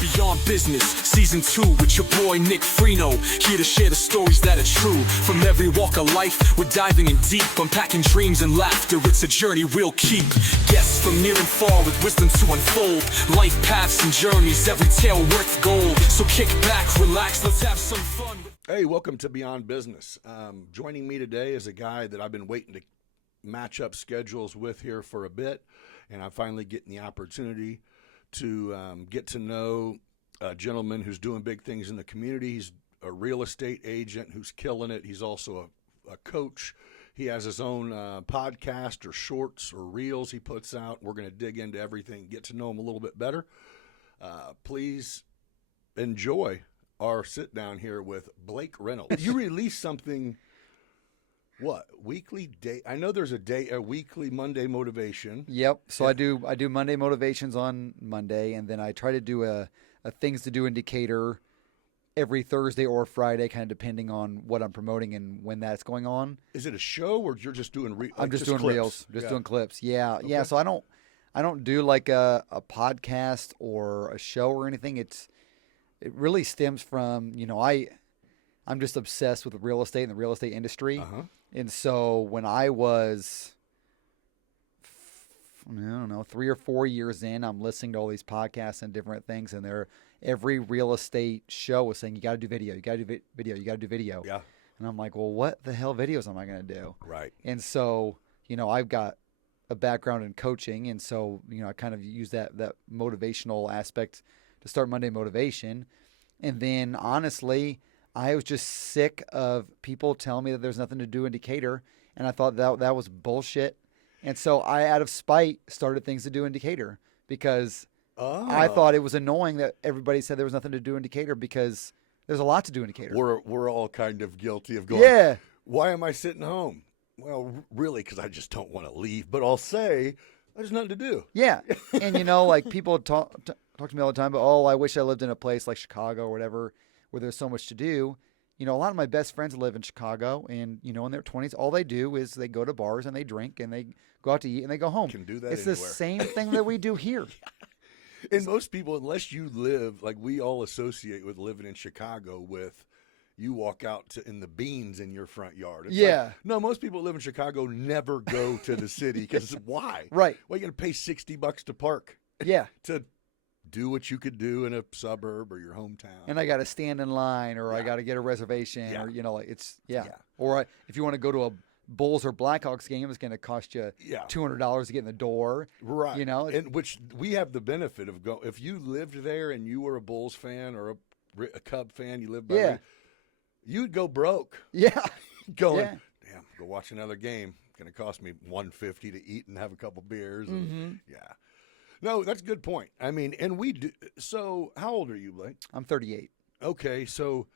Beyond Business, Season 2 with your boy Nick Freno. Here to share the stories that are true. From every walk of life, we're diving in deep. Unpacking dreams and laughter, it's a journey we'll keep. Guests from near and far with wisdom to unfold. Life paths and journeys, every tale worth gold. So kick back, relax, let's have some fun. Hey, welcome to Beyond Business. Joining me today is a guy that I've been waiting to match up schedules with here for a bit, and I'm finally getting the opportunity to get to know a gentleman who's doing big things in the community. He's a real estate agent who's killing it. He's also a coach. He has his own podcast or shorts or reels he puts out. We're going to dig into everything, get to know him a little bit better. Please enjoy our sit down here with Blake Renyolds. You released something, what, weekly day? I know there's a weekly Monday motivation. Yep. So I do Monday motivations on Monday, and then I try to do a things to do in Decatur every Thursday or Friday, kind of depending on what I'm promoting and when that's going on. Is it a show or you're just doing I'm just doing clips? reels, doing clips. Yeah. Okay. Yeah. So I don't do like a podcast or a show or anything. It really stems from, I'm just obsessed with real estate and the real estate industry. Uh-huh. And so when I was, I don't know, 3 or 4 years in, I'm listening to all these podcasts and different things, and every real estate show was saying, you got to do video, you got to do video, you got to do video. Yeah. And I'm like, well, what the hell videos am I going to do? Right. And so, I've got a background in coaching, and so, I kind of use that motivational aspect to start Monday Motivation. And then, honestly, I was just sick of people telling me that there's nothing to do in Decatur, and I thought that was bullshit. And so I, out of spite, started things to do in Decatur because I thought it was annoying that everybody said there was nothing to do in Decatur because there's a lot to do in Decatur. We're all kind of guilty of going, yeah. Why am I sitting home? Well, really, because I just don't want to leave. But I'll say there's nothing to do. Yeah. And, like people talk to me all the time, but, I wish I lived in a place like Chicago or whatever where there's so much to do. A lot of my best friends live in Chicago, and, in their 20s, all they do is they go to bars and they drink and they go out to eat and they go home. Can do that It's anywhere. the same thing that we do here. And most people, unless you live, like we all associate with living in Chicago with, you walk out in the beans in your front yard. It's Yeah. like, no, most people who live in Chicago never go to the city because why? Right. Why are you going to pay $60 to park? Yeah. To do what you could do in a suburb or your hometown. And I got to stand in line, or I Yeah. got to get a reservation, Yeah. or Yeah. Or if you want to go to a Bulls or Blackhawks game, it's going to cost you $200 to get in the door. Right. And which we have the benefit of if you lived there and you were a Bulls fan or a Cub fan, you lived by you'd go broke. Yeah. Going, Yeah. damn, go watch another game. It's going to cost me $150 to eat and have a couple beers. And, Yeah. No, that's a good point. I mean, and we do. So how old are you, Blake? I'm 38. Okay, so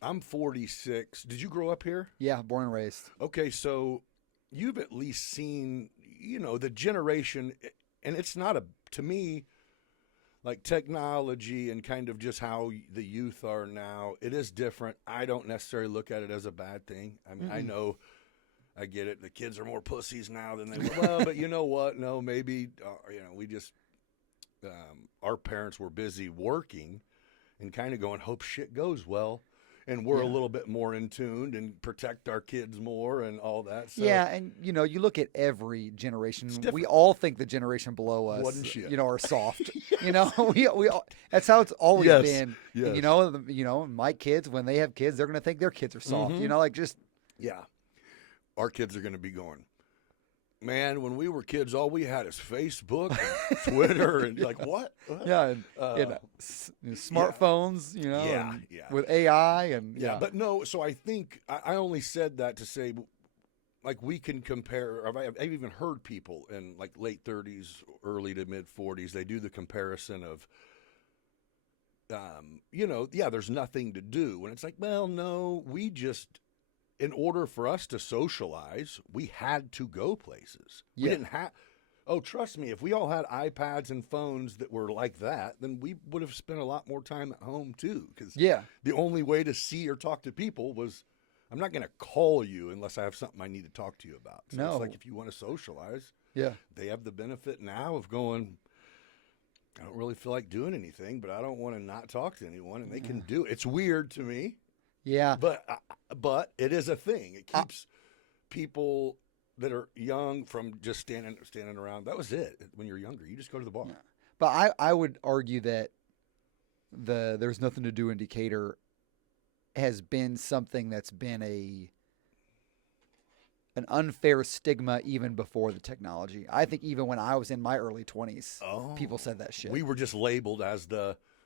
I'm 46. Did you grow up here? Yeah, born and raised. Okay, so you've at least seen, the generation, and it's not to me, like technology and kind of just how the youth are now, it is different. I don't necessarily look at it as a bad thing. I mean, I know, I get it. The kids are more pussies now than they were. Well, but you know what? No, maybe, we just, our parents were busy working and kind of going, hope shit goes well. And we're a little bit more in tune and protect our kids more and all that. So, yeah, and you look at every generation. different. We all think the generation below us, Wasn't shit. are soft. we all, that's how it's always Yes, been. yes. And, my kids, when they have kids, they're going to think their kids are soft. Yeah. Our kids are going to be going, man, when we were kids, all we had is Facebook and Twitter and like, what? Yeah, and smartphones, and with AI and But no, so I think I only said that to say, like, we can compare. I've even heard people in like late 30s, early to mid 40s, they do the comparison of, there's nothing to do. And it's like, well, no, in order for us to socialize, we had to go places. We didn't have. Oh, trust me, if we all had iPads and phones that were like that, then we would have spent a lot more time at home too. Because the only way to see or talk to people was, I'm not going to call you unless I have something I need to talk to you about. So it's like if you want to socialize, they have the benefit now of going, I don't really feel like doing anything, but I don't want to not talk to anyone, and they can do it. It's weird to me, Yeah. but it is a thing. It keeps people that are young from just standing around. That was it. When you're younger, you just go to the bar. Yeah. But I would argue that there's nothing to do in Decatur has been something that's been an unfair stigma even before the technology. I think even when I was in my early 20s, people said that shit. We were just labeled as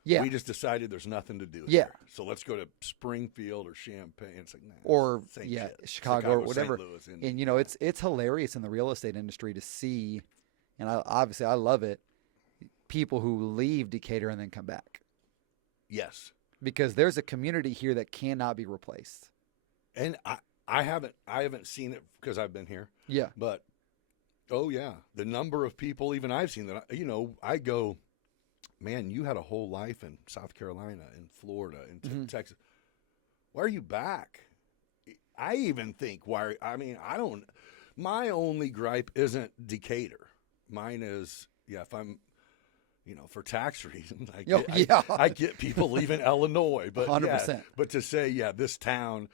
we just decided there's nothing to do here. So let's go to Springfield or Champaign. It's like, nah, or shit. Chicago or whatever. St. Louis, and you know, it's hilarious in the real estate industry to see, and obviously I love it, people who leave Decatur and then come back. Yes. Because there's a community here that cannot be replaced. And I haven't seen it because I've been here. Yeah. But the number of people even I've seen that I go, man, you had a whole life in South Carolina, in Florida, in Texas. Why are you back? I even think my only gripe isn't Decatur. Mine is, if I'm, for tax reasons, I get people leaving Illinois, but 100%. But to say, this town,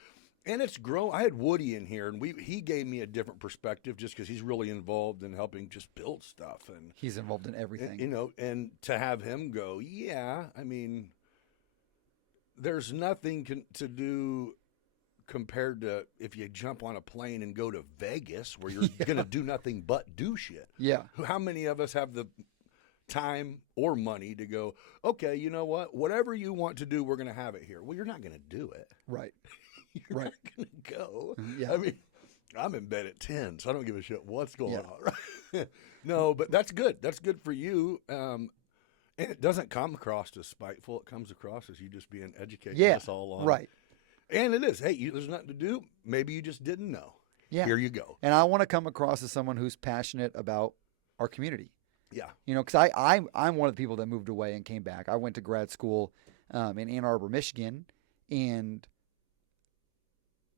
and it's grown. I had Woody in here, and he gave me a different perspective just because he's really involved in helping just build stuff, and he's involved in everything. And to have him go, there's nothing to do compared to if you jump on a plane and go to Vegas where you're going to do nothing but do shit. Yeah. How many of us have the time or money to go, okay, you know what? Whatever you want to do, we're going to have it here. Well, you're not going to do it. Right. You're not going to go. Yeah. I mean, I'm in bed at 10, so I don't give a shit what's going on. Right? No, but that's good. That's good for you. And it doesn't come across as spiteful. It comes across as you just being educated us all along. Right. And it is. Hey, there's nothing to do. Maybe you just didn't know. Yeah. Here you go. And I want to come across as someone who's passionate about our community. Yeah. Because I'm one of the people that moved away and came back. I went to grad school in Ann Arbor, Michigan, and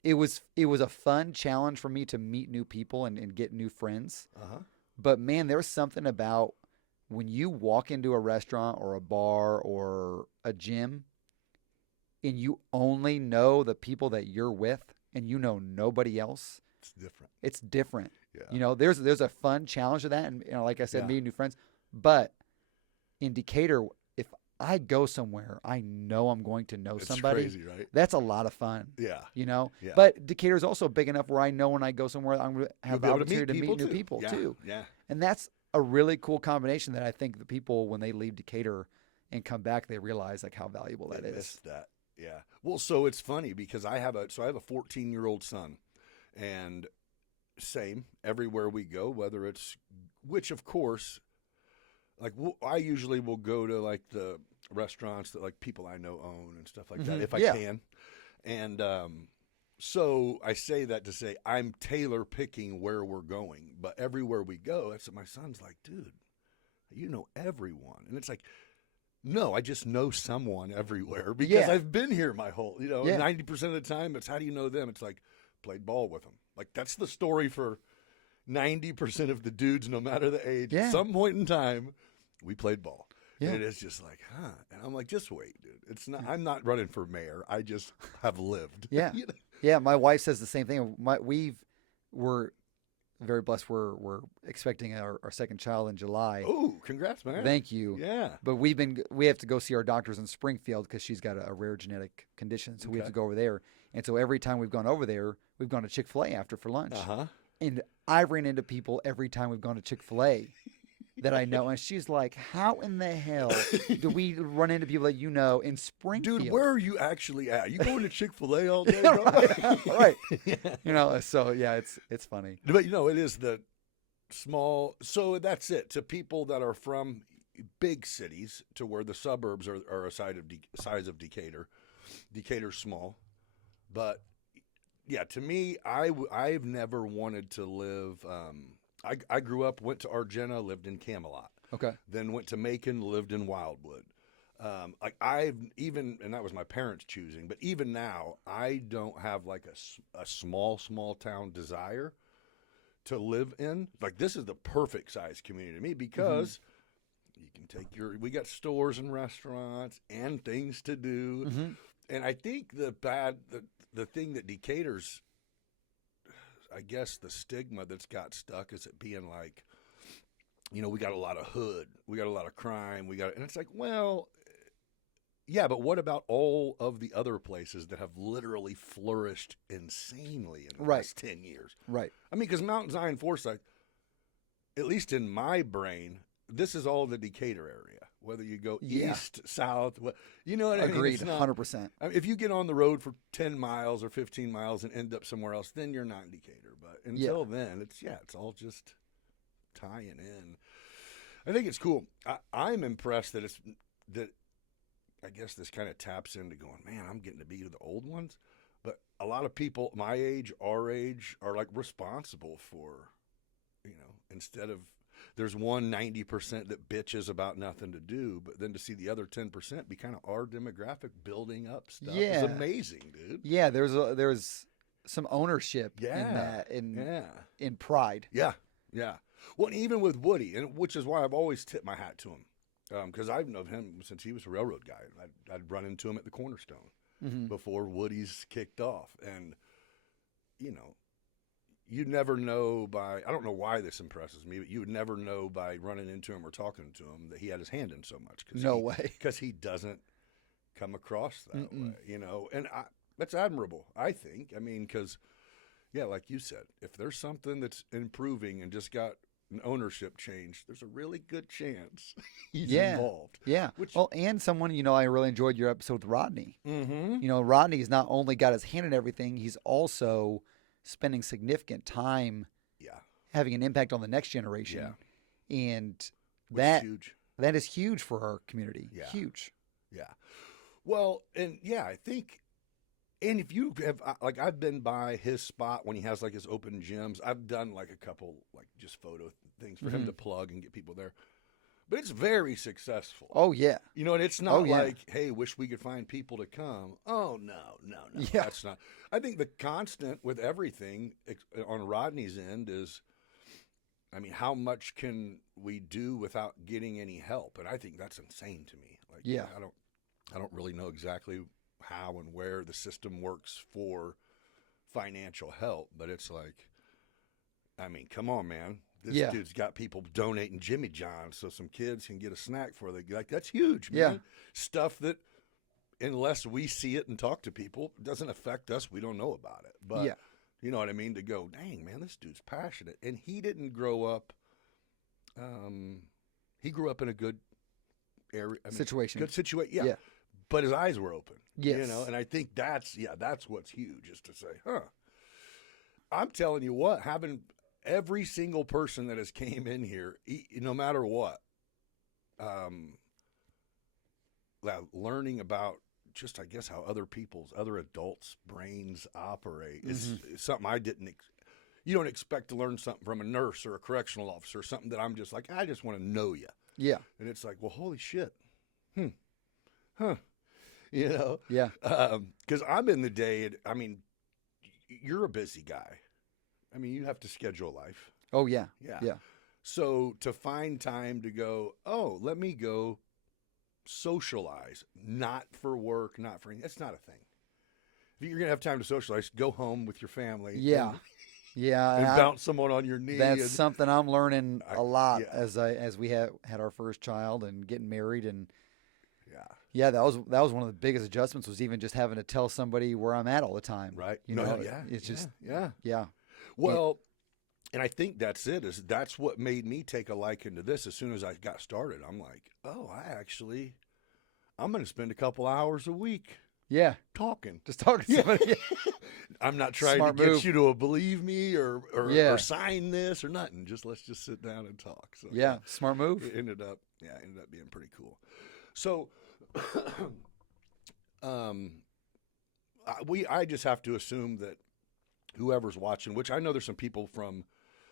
it was a fun challenge for me to meet new people and get new friends. Uh-huh. But man, there's something about when you walk into a restaurant or a bar or a gym and you only know the people that you're with and you know nobody else. It's different. It's different. Yeah. There's a fun challenge to that, and like I said, meeting new friends. But in Decatur, if I go somewhere, I know I'm going to know somebody. It's crazy, right? That's a lot of fun. Yeah. Yeah. Yeah. But Decatur is also big enough where I know when I go somewhere, I'm going to have the opportunity to meet new people too. Yeah. And that's a really cool combination that I think the people, when they leave Decatur and come back, they realize like how valuable that is. Missed that. Yeah. Well, so it's funny because I have a 14-year-old son, and same everywhere we go, whether it's, which of course, like I usually will go to like the restaurants that like people I know own and stuff like that if I can. And so I say that to say I'm tailor picking where we're going, but everywhere we go, that's what my son's like, dude, you know everyone. And it's like, no, I just know someone everywhere because I've been here my whole, 90% of the time it's how do you know them? It's like played ball with them. Like that's the story for 90% of the dudes, no matter the age. Yeah. At some point in time, we played ball. Yeah. And it is just like, And I'm like, just wait, dude. It's not. I'm not running for mayor. I just have lived. Yeah. Yeah. My wife says the same thing. We're very blessed. We're expecting our second child in July. Oh, congrats, man. Thank you. Yeah. But we have to go see our doctors in Springfield because she's got a rare genetic condition. So we have to go over there. And so every time we've gone over there, we've gone to Chick-fil-A after for lunch. Uh-huh. And I ran into people every time we've gone to Chick-fil-A that I know. And she's like, how in the hell do we run into people that you know in Springfield? Dude, where are you actually at? You going to Chick-fil-A all day, bro? Right. So yeah, it's funny. But it is the small. So that's it. To people that are from big cities to where the suburbs are a size of Decatur. Decatur's small. But yeah, to me, I've never wanted to live. I grew up, went to Argenta, lived in Camelot. Okay. Then went to Macon, lived in Wildwood. And that was my parents choosing. But even now, I don't have like a small town desire to live in. Like this is the perfect size community to me because You can take we got stores and restaurants and things to do. Mm-hmm. And I think the thing that Decatur's, I guess the stigma that's got stuck is it being like, we got a lot of hood, we got a lot of crime, and it's like, well, yeah, but what about all of the other places that have literally flourished insanely in the last 10 years? Right. I mean, because Mount Zion, Forsyth, at least in my brain, this is all the Decatur area. Whether you go east, south, you know what I mean? Agreed, 100%. I mean, if you get on the road for 10 miles or 15 miles and end up somewhere else, then you're not in Decatur. But until then, it's all just tying in. I think it's cool. I'm impressed that I guess this kind of taps into going, man, I'm getting to be the old ones. But a lot of people my age, our age, are like responsible for, instead of, there's 90% that bitches about nothing to do, but then to see the other 10% be kind of our demographic building up stuff is amazing, dude. Yeah, there's some ownership in that, in pride. Yeah. Well, and even with Woody, and which is why I've always tipped my hat to him. Because I've known him since he was a railroad guy. I'd run into him at the Cornerstone before Woody's kicked off. And, you'd never know I don't know why this impresses me, but you would never know by running into him or talking to him that he had his hand in so much. No way. Because he doesn't come across that way, And that's admirable, I think. I mean, because, like you said, if there's something that's improving and just got an ownership change, there's a really good chance he's involved. Yeah. And someone, I really enjoyed your episode with Rodney. Mm-hmm. Rodney's not only got his hand in everything, he's also spending significant time having an impact on the next generation. Yeah. And that is huge for our community. Yeah. Huge. Yeah. Well, and I think, and if you have, like, I've been by his spot when he has like his open gyms. I've done like a couple, like, just photo things for him to plug and get people there. But it's very successful. Oh, yeah. And it's not like, hey, wish we could find people to come. Oh, no. Yeah. That's not. I think the constant with everything on Rodney's end is, I mean, how much can we do without getting any help? And I think that's insane to me. Like, I don't really know exactly how and where the system works for financial help, but it's like, I mean, come on, man. This dude's got people donating Jimmy John's so some kids can get a snack for them. Like, that's huge, man. Yeah. Stuff that, unless we see it and talk to people, doesn't affect us. We don't know about it. But, you know what I mean? To go, dang, man, this dude's passionate. And he didn't grow up, he grew up in a good area. Situation. Good situation, yeah. But his eyes were open. Yes. And I think that's what's huge, is to say, I'm telling you what, having every single person that has came in here, no matter what, learning about just, I guess, how other adults' brains operate is something I didn't. You don't expect to learn something from a nurse or a correctional officer, something that I'm just like, I just want to know you. Yeah. And it's like, well, holy shit. Huh. Yeah. Because I'm in the day, I mean, you're a busy guy. I mean, you have to schedule life. Oh, yeah. Yeah. So to find time to go, let me go socialize, not for work, not for anything. That's not a thing. If you're going to have time to socialize, go home with your family. Yeah. And bounce someone on your knee. That's something I'm learning a lot as we had our first child and getting married. And that was one of the biggest adjustments, was even just having to tell somebody where I'm at all the time. Right. It's just. Well, and I think that's what made me take a liking to this. As soon as I got started, I'm like, I'm going to spend a couple hours a week. Yeah. Talking. Just talking to somebody. I'm not trying to get you to believe me or sign this or nothing. Let's just sit down and talk. So smart move. It ended up being pretty cool. So I just have to assume that whoever's watching, which I know there's some people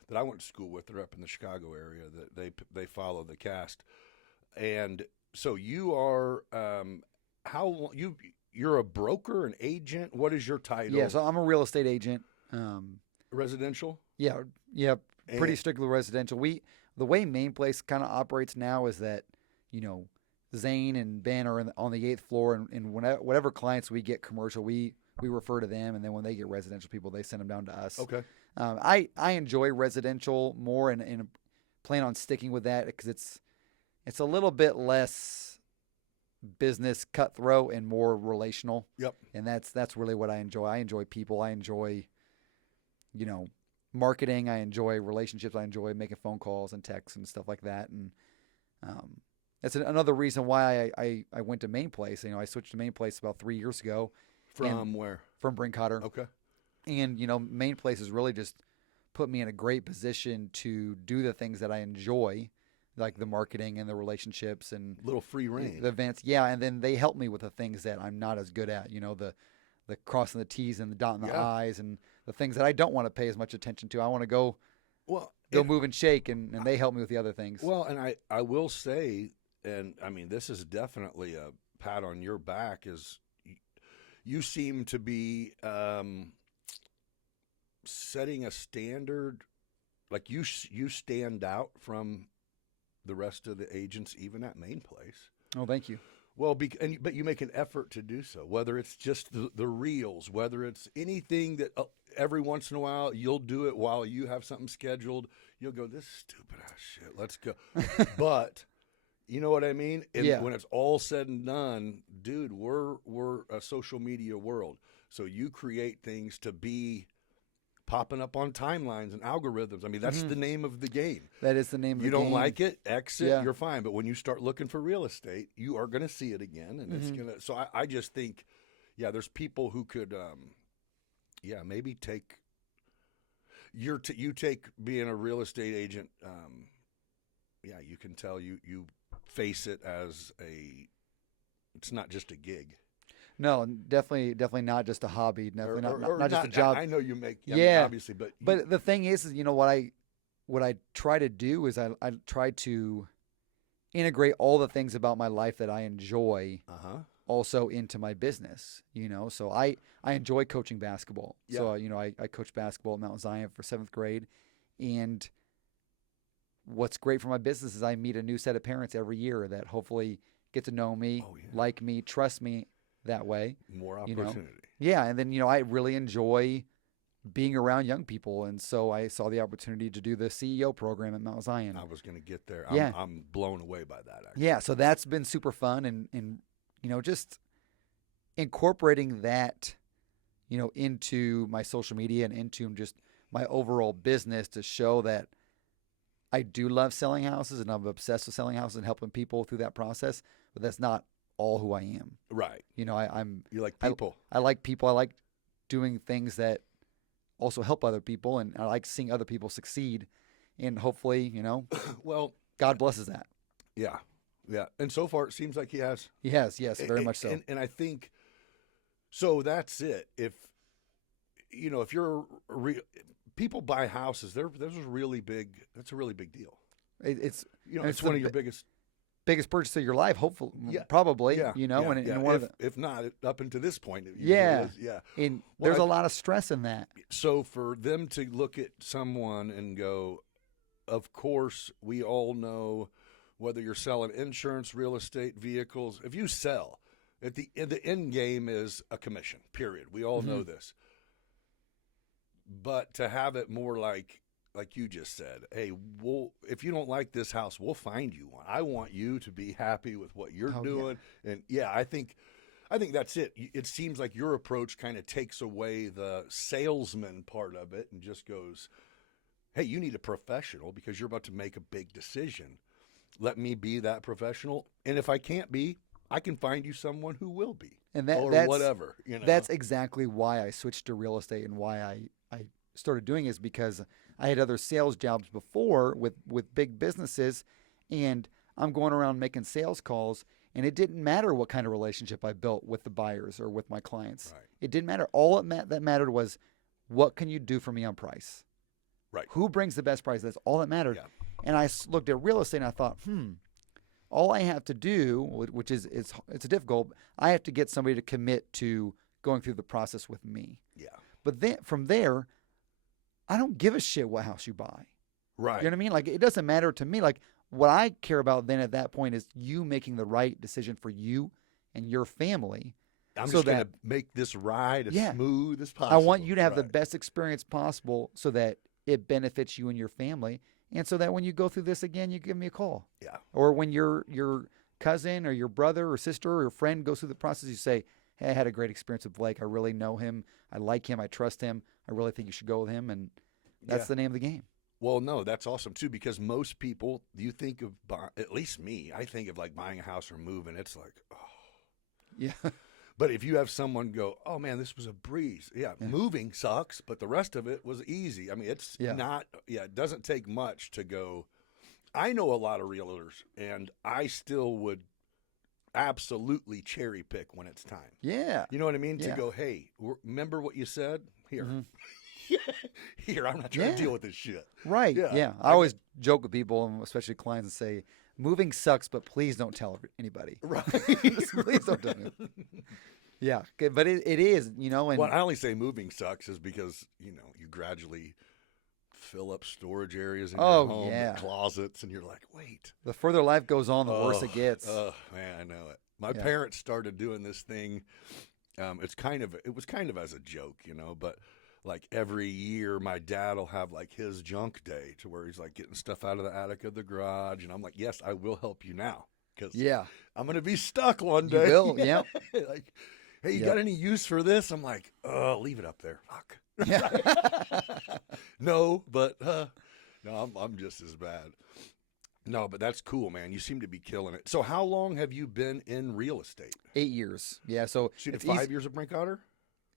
that I went to school with, they're up in the Chicago area, that they follow the cast. And so you are you're a broker, an agent. What is your title? Yeah, so I'm a real estate agent. Residential? Yeah, pretty strictly residential. The way Main Place kind of operates now is that Zane and Ben are on the 8th floor, and whatever clients we get commercial, we refer to them, and then when they get residential people, they send them down to us. Okay. I enjoy residential more and plan on sticking with that because it's a little bit less business cutthroat and more relational. Yep. And that's really what I enjoy. I enjoy people. I enjoy, marketing. I enjoy relationships. I enjoy making phone calls and texts and stuff like that. And that's another reason why I went to Main Place. I switched to Main Place about 3 years ago. From where? From Decatur. Okay. And, Main Place has really just put me in a great position to do the things that I enjoy, like the marketing and the relationships and Little free reign. the events. Yeah, and then they help me with the things that I'm not as good at, the crossing the T's and the dotting the I's and the things that I don't want to pay as much attention to. I want to go move and shake, and they help me with the other things. Well, and I will say, and I mean, this is definitely a pat on your back, is you seem to be setting a standard, like you stand out from the rest of the agents, even at Main Place. Oh, thank you. Well, but you make an effort to do so, whether it's just the reels, whether it's anything that every once in a while you'll do it while you have something scheduled. You'll go, this stupid ass shit, let's go. But you know what I mean? And when it's all said and done, dude, we're a social media world. So you create things to be popping up on timelines and algorithms. I mean, that's the name of the game. That is the name of the game. You don't like it, exit, you're fine. But when you start looking for real estate, you are going to see it again. And it's going to, so I just think, there's people who could, maybe take, you take being a real estate agent, you can tell you face it as it's not just a gig. No, definitely not just a hobby. Definitely not just a job. I know you make, obviously, but the thing is what I try to do is I try to integrate all the things about my life that I enjoy also into my business. So I enjoy coaching basketball. Yeah. So I coach basketball at Mount Zion for 7th grade, and what's great for my business is I meet a new set of parents every year that hopefully get to know me, like me, trust me. That way, more opportunity. Yeah, and then I really enjoy being around young people, and so I saw the opportunity to do the CEO program at Mount Zion. I was going to get there. Yeah. I'm blown away by that. Actually. Yeah, so that's been super fun, and just incorporating that, into my social media and into just my overall business to show that I do love selling houses and I'm obsessed with selling houses and helping people through that process, but that's not all who I am. Right. You like people. I like people. I like doing things that also help other people, and I like seeing other people succeed. And hopefully, well, God blesses that. Yeah. Yeah. And so far it seems like he has. He has, yes, very much so. And I think so that's it. If you're people buy houses, that's a really big deal. It's it's one of your biggest purchase of your life, hopefully, probably, if not up until this point. And there's a lot of stress in that. So for them to look at someone and go, of course, we all know whether you're selling insurance, real estate, vehicles, if you sell, the end game is a commission, period. We all know this. But to have it more like you just said, hey, if you don't like this house, we'll find you one. I want you to be happy with what you're doing. Yeah. And I think that's it. It seems like your approach kind of takes away the salesman part of it and just goes, hey, you need a professional because you're about to make a big decision. Let me be that professional. And if I can't be, I can find you someone who will be. And that's whatever. That's exactly why I switched to real estate and why I started doing it, is because I had other sales jobs before with big businesses, and I'm going around making sales calls, and it didn't matter what kind of relationship I built with the buyers or with my clients. Right. It didn't matter. All that mattered was, what can you do for me on price? Right. Who brings the best price? That's all that mattered. Yeah. And I looked at real estate and I thought, all I have to do, which is it's difficult, I have to get somebody to commit to going through the process with me. Yeah. But then from there, I don't give a shit what house you buy. Right. You know what I mean? Like, it doesn't matter to me. Like, what I care about then at that point is you making the right decision for you and your family. I'm so just going that to make this ride as Yeah. smooth as possible. I want you to have the Right. best experience possible so that it benefits you and your family. And so that when you go through this again, you give me a call. Yeah. Or when your cousin or your brother or sister or your friend goes through the process, you say, hey, I had a great experience with Blake. I really know him. I like him. I trust him. I really think you should go with him. And that's Yeah. the name of the game. Well, no, that's awesome too, because most people, you think of, at least me, I think of like buying a house or moving. It's like, oh. Yeah. But if you have someone go, oh man, this was a breeze. Yeah, moving sucks, but the rest of it was easy. I mean, it's not, it doesn't take much to go. I know a lot of realtors, and I still would absolutely cherry pick when it's time. Yeah. You know what I mean? Yeah. To go, hey, remember what you said? Here. Mhm. Here, I'm not trying to deal with this shit. Right. Yeah. Yeah. I always joke with people, and especially clients, and say, moving sucks, but please don't tell anybody. Right. Please don't tell me. Yeah. But it is, you know. And Well, I only say moving sucks is because, you gradually fill up storage areas in your home, yeah. with closets, and you're like, wait. the further life goes on, the worse it gets. Oh, man, I know it. My parents started doing this thing. It was kind of as a joke, but like every year my dad will have like his junk day to where he's like getting stuff out of the attic of the garage. And I'm like, yes, I will help you now. Because I'm going to be stuck one day. You will, yeah. Like, hey, you got any use for this? I'm like, leave it up there. Fuck. Yeah. No, but no, I'm just as bad. No, but that's cool, man. You seem to be killing it. So how long have you been in real estate? 8 years. Yeah. So So you it's did 5 years of Brink Otter?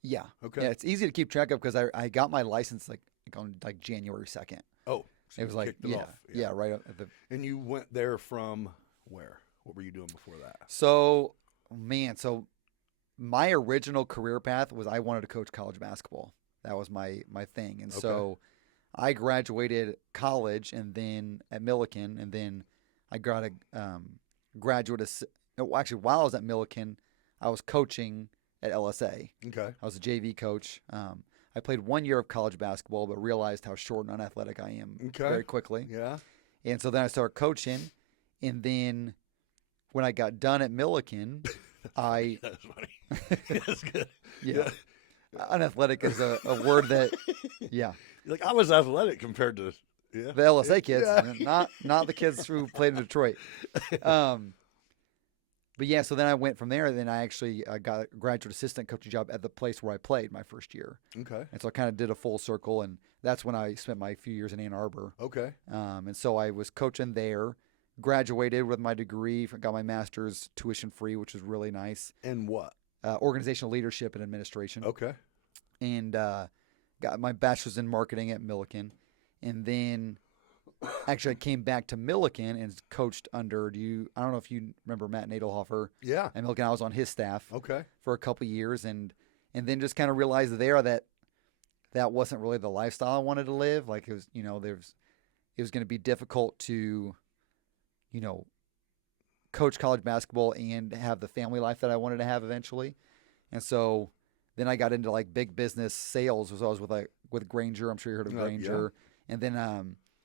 Yeah. Okay. Yeah, it's easy to keep track of because I got my license on January 2nd. Oh, so It was you like, kicked it off. yeah, right at the. And you went there from where? What were you doing before that? So, man, my original career path was I wanted to coach college basketball. That was my thing. And so I graduated college and then at Millikan, and then I got a actually, while I was at Millikan, I was coaching at LSA. Okay. I was a JV coach. I played 1 year of college basketball, but realized how short and unathletic I am very quickly. Yeah. And so then I started coaching. And then when I got done at Millikan, That's funny. That's good. Yeah. Unathletic is a word that, You're like, I was athletic compared to the LSA kids, Yeah. not the kids who played in Detroit. But yeah, so then I went from there. And then I actually got a graduate assistant coaching job at the place where I played my first year. Okay. And so I kind of did a full circle, and that's when I spent my few years in Ann Arbor. Okay. And so I was coaching there, graduated with my degree, got my master's tuition free, which was really nice. And what? Organizational leadership and administration. Okay. And got my bachelor's in marketing at Millikan. And then actually I came back to Millikan and coached under I don't know if you remember Matt Nadelhofer. Yeah. At Millikan, I was on his staff Okay. for a couple of years, and then just kind of realized there that wasn't really the lifestyle I wanted to live. Like it was, it was going to be difficult to, coach college basketball and have the family life that I wanted to have eventually. And so then I got into like big business sales. So I was with Granger. I'm sure you heard of Granger. Yeah. And then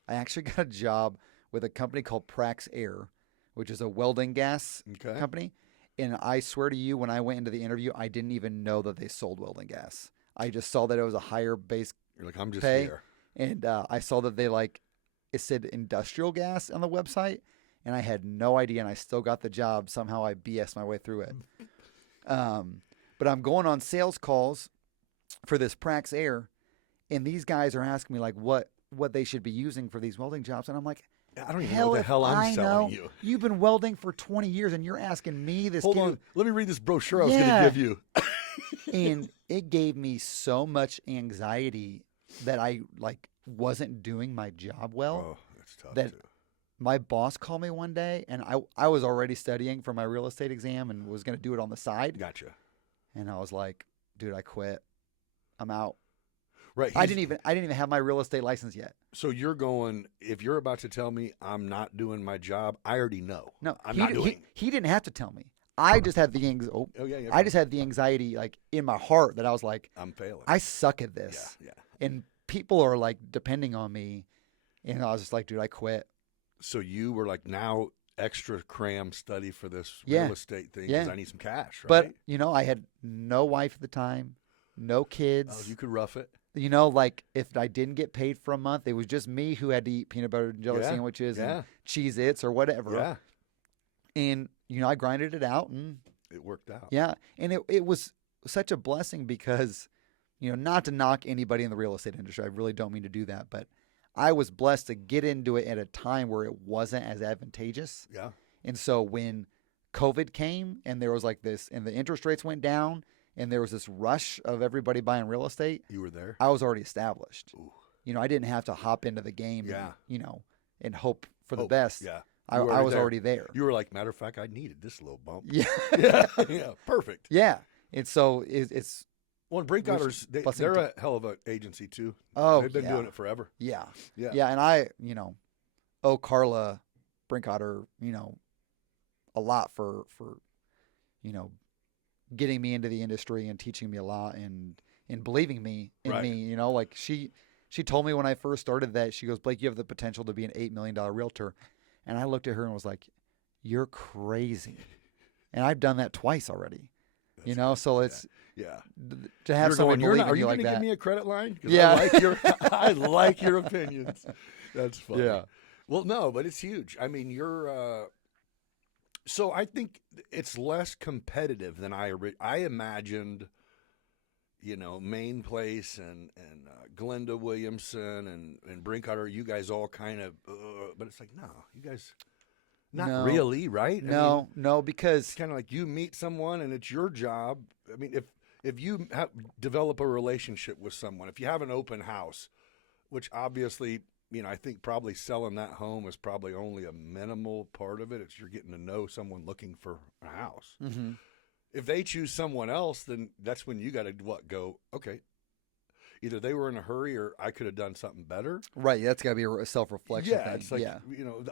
I actually got a job with a company called Prax Air, which is a welding gas company. And I swear to you, when I went into the interview, I didn't even know that they sold welding gas. I just saw that it was a higher base You're like, I'm just pay. here. And I saw that it said industrial gas on the website. And I had no idea, and I still got the job. Somehow I BS'd my way through it. But I'm going on sales calls for this Prax Air, and these guys are asking me like what they should be using for these welding jobs, and I'm like, I don't even know what the hell I'm selling you. You've been welding for 20 years, and you're asking me this. Hold on, let me read this brochure I was going to give you. And it gave me so much anxiety that I wasn't doing my job well. Oh, that's tough that too. My boss called me one day, and I was already studying for my real estate exam and was going to do it on the side. Gotcha. And I was like, dude, I quit. I'm out. Right. I didn't even have my real estate license yet. So you're going, if you're about to tell me I'm not doing my job, I already know. No, I'm not doing it. He didn't have to tell me. I just had the anxiety. I just had the anxiety in my heart that I was like, I'm failing. I suck at this. Yeah. And people are depending on me. And I was just like, dude, I quit. So you were like, now extra cram study for this Yeah. real estate thing because Yeah. I need some cash, right? But, I had no wife at the time, no oh, kids. you could rough it. Like if I didn't get paid for a month, it was just me who had to eat peanut butter and jelly Yeah. sandwiches Yeah. and Cheez-Its or whatever. Yeah. And, I grinded it out and It worked out. yeah. And it was such a blessing because, not to knock anybody in the real estate industry. I really don't mean to do that, but I was blessed to get into it at a time where it wasn't as advantageous. Yeah. And so when COVID came and there was like this, and the interest rates went down and there was this rush of everybody buying real estate, You were there. I was already established. Ooh. I didn't have to hop into the game Yeah. and hope for the Hope. best. Yeah. I You were was there. already there. You were like, matter of fact, I needed this little bump. Yeah. Yeah. Yeah. Perfect. Yeah. And so it's Well, and Brinkotters, Blessing they're to- a hell of an agency too. oh They've been yeah. doing it forever. Yeah. Yeah. Yeah. And I, owe Carla Brinkotter, a lot for getting me into the industry and teaching me a lot and believing in Right. me, like she told me when I first started that she goes, Blake, you have the potential to be an $8 million realtor. And I looked at her and was like, you're crazy. And I've done that twice already, so it's Yeah. to have You're someone going, believe are in you you going like to give that. me a credit line? 'Cause Yeah. I like your opinions. That's funny. Yeah. Well, no, but it's huge. I mean, you're. So I think it's less competitive than I imagined. Main Place and Glenda Williamson and Brinkotter, you guys all kind of. But it's like, no, you guys. Not No. really, right? No, because It's kind of like you meet someone and it's your job. I mean, if you develop a relationship with someone, if you have an open house, which obviously, I think probably selling that home is probably only a minimal part of it. It's you're getting to know someone looking for a house. mhm. If they choose someone else, then that's when you got to go, okay, either they were in a hurry or I could have done something better. Right, that's got to be a self-reflection Yeah, thing. it's like, yeah.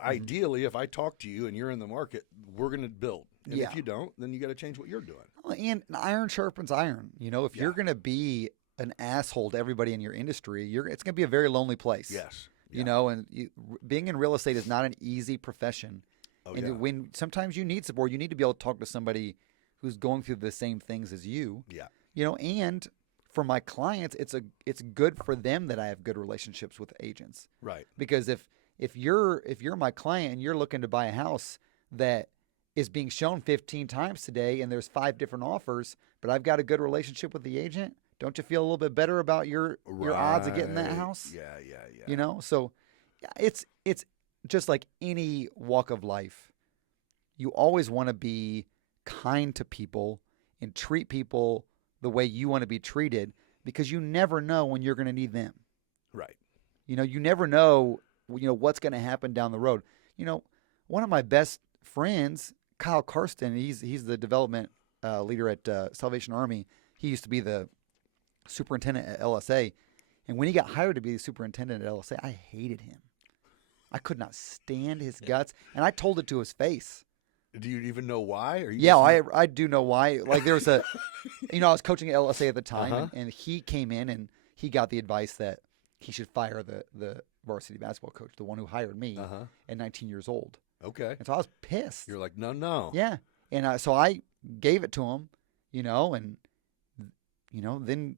Ideally, if I talk to you and you're in the market, we're going to build. And Yeah. if you don't, then you got to change what you're doing. Well, and iron sharpens iron. If Yeah. you're going to be an asshole to everybody in your industry, it's going to be a very lonely place. Yes. And being in real estate is not an easy profession. Oh, and yeah. when sometimes you need support, you need to be able to talk to somebody who's going through the same things as you. Yeah. And for my clients, it's good for them that I have good relationships with agents. Right. Because if you're my client and you're looking to buy a house that is being shown 15 times today and there's 5 different offers, but I've got a good relationship with the agent, don't you feel a little bit better about your odds of getting that Right. house? Yeah. So yeah, it's just like any walk of life. You always want to be kind to people and treat people the way you want to be treated because you never know when you're going to need them. Right. You never know, what's going to happen down the road. One of my best friends, Kyle Karsten, he's the development leader at Salvation Army. He used to be the superintendent at LSA. And when he got hired to be the superintendent at LSA, I hated him. I could not stand his guts. And I told it to his face. Do you even know why? Or you Yeah, just- I do know why. Like there was I was coaching at LSA at the time, Uh-huh. and he came in and he got the advice that he should fire the varsity basketball coach, the one who hired me Uh-huh. at 19 years old. Okay. And so I was pissed. You're like, no. Yeah, and so I gave it to him, and then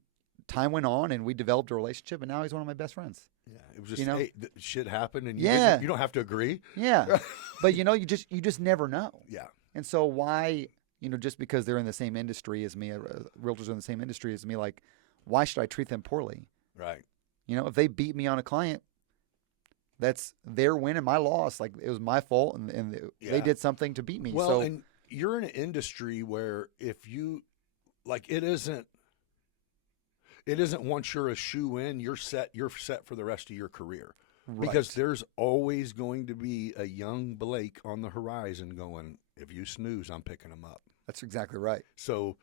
time went on and we developed a relationship, and now he's one of my best friends. Yeah. It was just, You know? hey, shit happened and Yeah. you don't have to agree. Yeah, but you just never know. Yeah. And so why, just because they're in the same industry as me, realtors are in the same industry as me, like, why should I treat them poorly? Right. If they beat me on a client, that's their win and my loss. Like, it was my fault, and Yeah. they did something to beat me. Well, so and you're in an industry where if you, like, it isn't once you're a shoe in, you're set for the rest of your career. Because right. there's always going to be a young Blake on the horizon going, if you snooze, I'm picking him up. That's exactly right. So,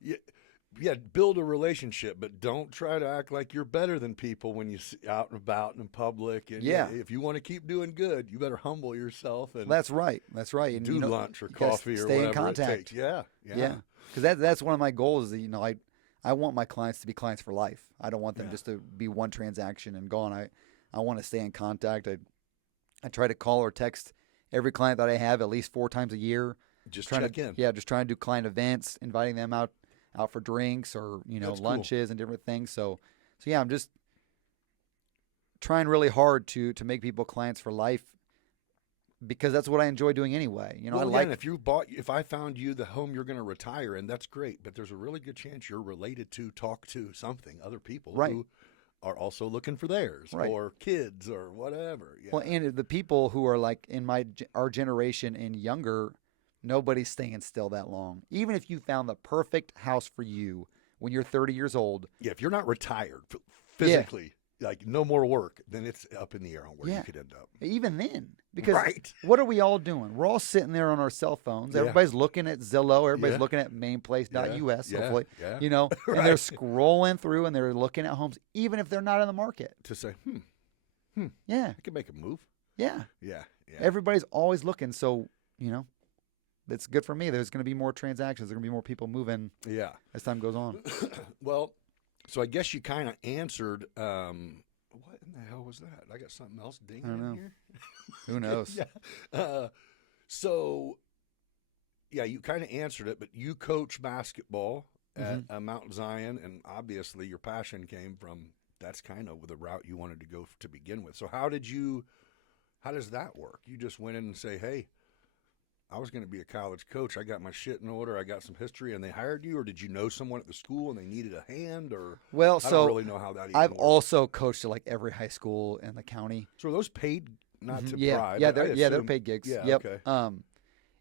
yeah, build a relationship, but don't try to act like you're better than people when you're out and about in public. And Yeah. if you want to keep doing good, you better humble yourself and That's right. That's right. And do lunch or you gotta coffee or stay in whatever contact. it takes. Yeah. Because that's one of my goals. Is that, I want my clients to be clients for life. I don't want them Yeah. just to be one transaction and gone. I want to stay in contact. I try to call or text every client that I have at least 4 times a year. Just trying check to, in. Yeah, just trying to do client events, inviting them out for drinks or That's cool. lunches and different things. So yeah, I'm just trying really hard to make people clients for life because that's what I enjoy doing anyway. Well, I like if I found you the home you're going to retire in, that's great. But there's a really good chance you're related to, talk to other people Right. who are also looking for theirs, Right. or kids or whatever. Yeah. Well, and the people who are like in our generation and younger, nobody's staying still that long. Even if you found the perfect house for you when you're 30 years old. Yeah, if you're not retired physically, like no more work, then it's up in the air on where you could end up. Even then, because Right. what are we all doing? We're all sitting there on our cell phones. Yeah. Everybody's looking at Zillow. Everybody's Yeah. looking at mainplace.us, Yeah. hopefully. Yeah. And they're scrolling through and they're looking at homes, even if they're not in the market. To say, Yeah. I could make a move. Yeah. Yeah. Yeah. Everybody's always looking. So, it's good for me. There's going to be more transactions. There's going to be more people moving Yeah. as time goes on. Well, so I guess you kind of answered. What in the hell was that? I got something else dinging I don't know. in here. Who knows? Yeah. So, yeah, you kind of answered it, but you coach basketball at Mount Zion, and obviously your passion came from that's kind of the route you wanted to go to begin with. So how does that work? You just went in and say, hey, I was going to be a college coach. I got my shit in order. I got some history, and they hired you, or did you know someone at the school and they needed a hand? Or Well, I don't really know how that. I've works. also coached at like every high school in the county. So are those paid, not to Yeah, pry. yeah, but I they're assume- paid gigs. Yeah, Yep. okay.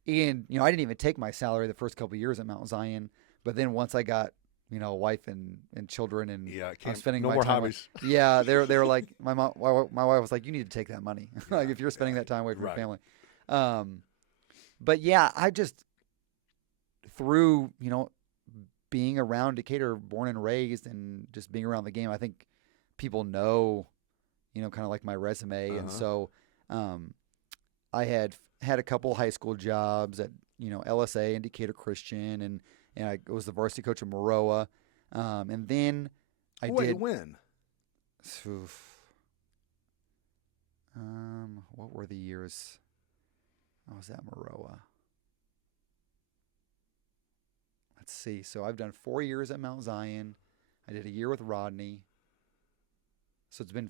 And I didn't even take my salary the first couple of years at Mount Zion, but then once I got a wife and children and Yeah, I I'm can't. spending No my more time hobbies. Yeah, they were like my wife was like, you need to take that money. Like if you're spending that time away from Right. your family. But yeah, I just through being around Decatur, born and raised, and just being around the game, I think people know, kind of like my resume, and so I had a couple high school jobs at LSA and Decatur Christian, and I was the varsity coach of Maroa, and then I did. When? What were the years? I was at Maroa. Let's see. So I've done 4 years at Mount Zion. I did a year with Rodney. So it's been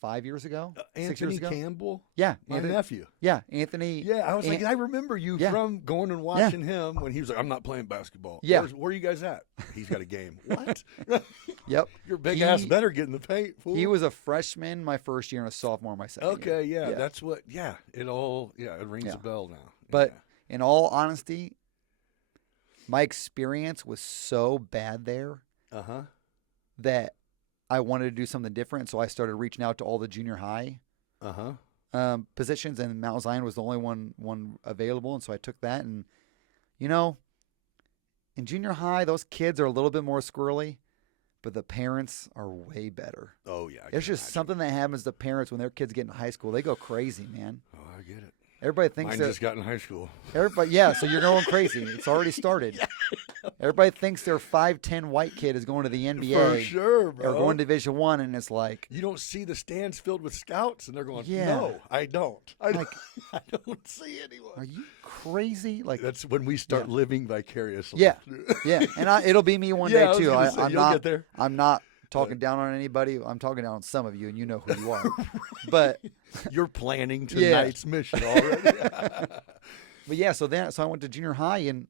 5 years ago. 6 years Anthony ago. Campbell, Yeah, my nephew. Yeah, Anthony. Yeah, I was like, I remember you Yeah. from going and watching him when he was like, I'm not playing basketball. Yeah. Where are you guys at? He's got a game. What? Yep. Your big ass better get in the paint, fool. He was a freshman my first year and a sophomore my second Okay, year. yeah, that's what, it rings a bell now. But in all honesty, my experience was so bad there that I wanted to do something different. So I started reaching out to all the junior high positions, and Mount Zion was the only one available. And so I took that. And, in junior high, those kids are a little bit more squirrely, but the parents are way better. Oh, yeah. There's just something that happens to parents when their kids get in high school. They go crazy, man. Oh, I get it. Everybody thinks Mine just got in high school. Everybody, yeah. So you're going crazy. It's already started. Everybody thinks their 5'10" white kid is going to the NBA. For sure, bro. Or going to Division I, and it's like you don't see the stands filled with scouts, and they're going, Yeah. no, I don't. I don't see anyone. are you crazy? Like That's when we start living vicariously. Yeah. Yeah, and it'll be me one Yeah, I day was too. gonna say, I'm you'll not. get there. I'm not talking down on anybody. I'm talking down on some of you, and you know who you are. But You're planning tonight's mission already. but yeah, so I went to junior high, and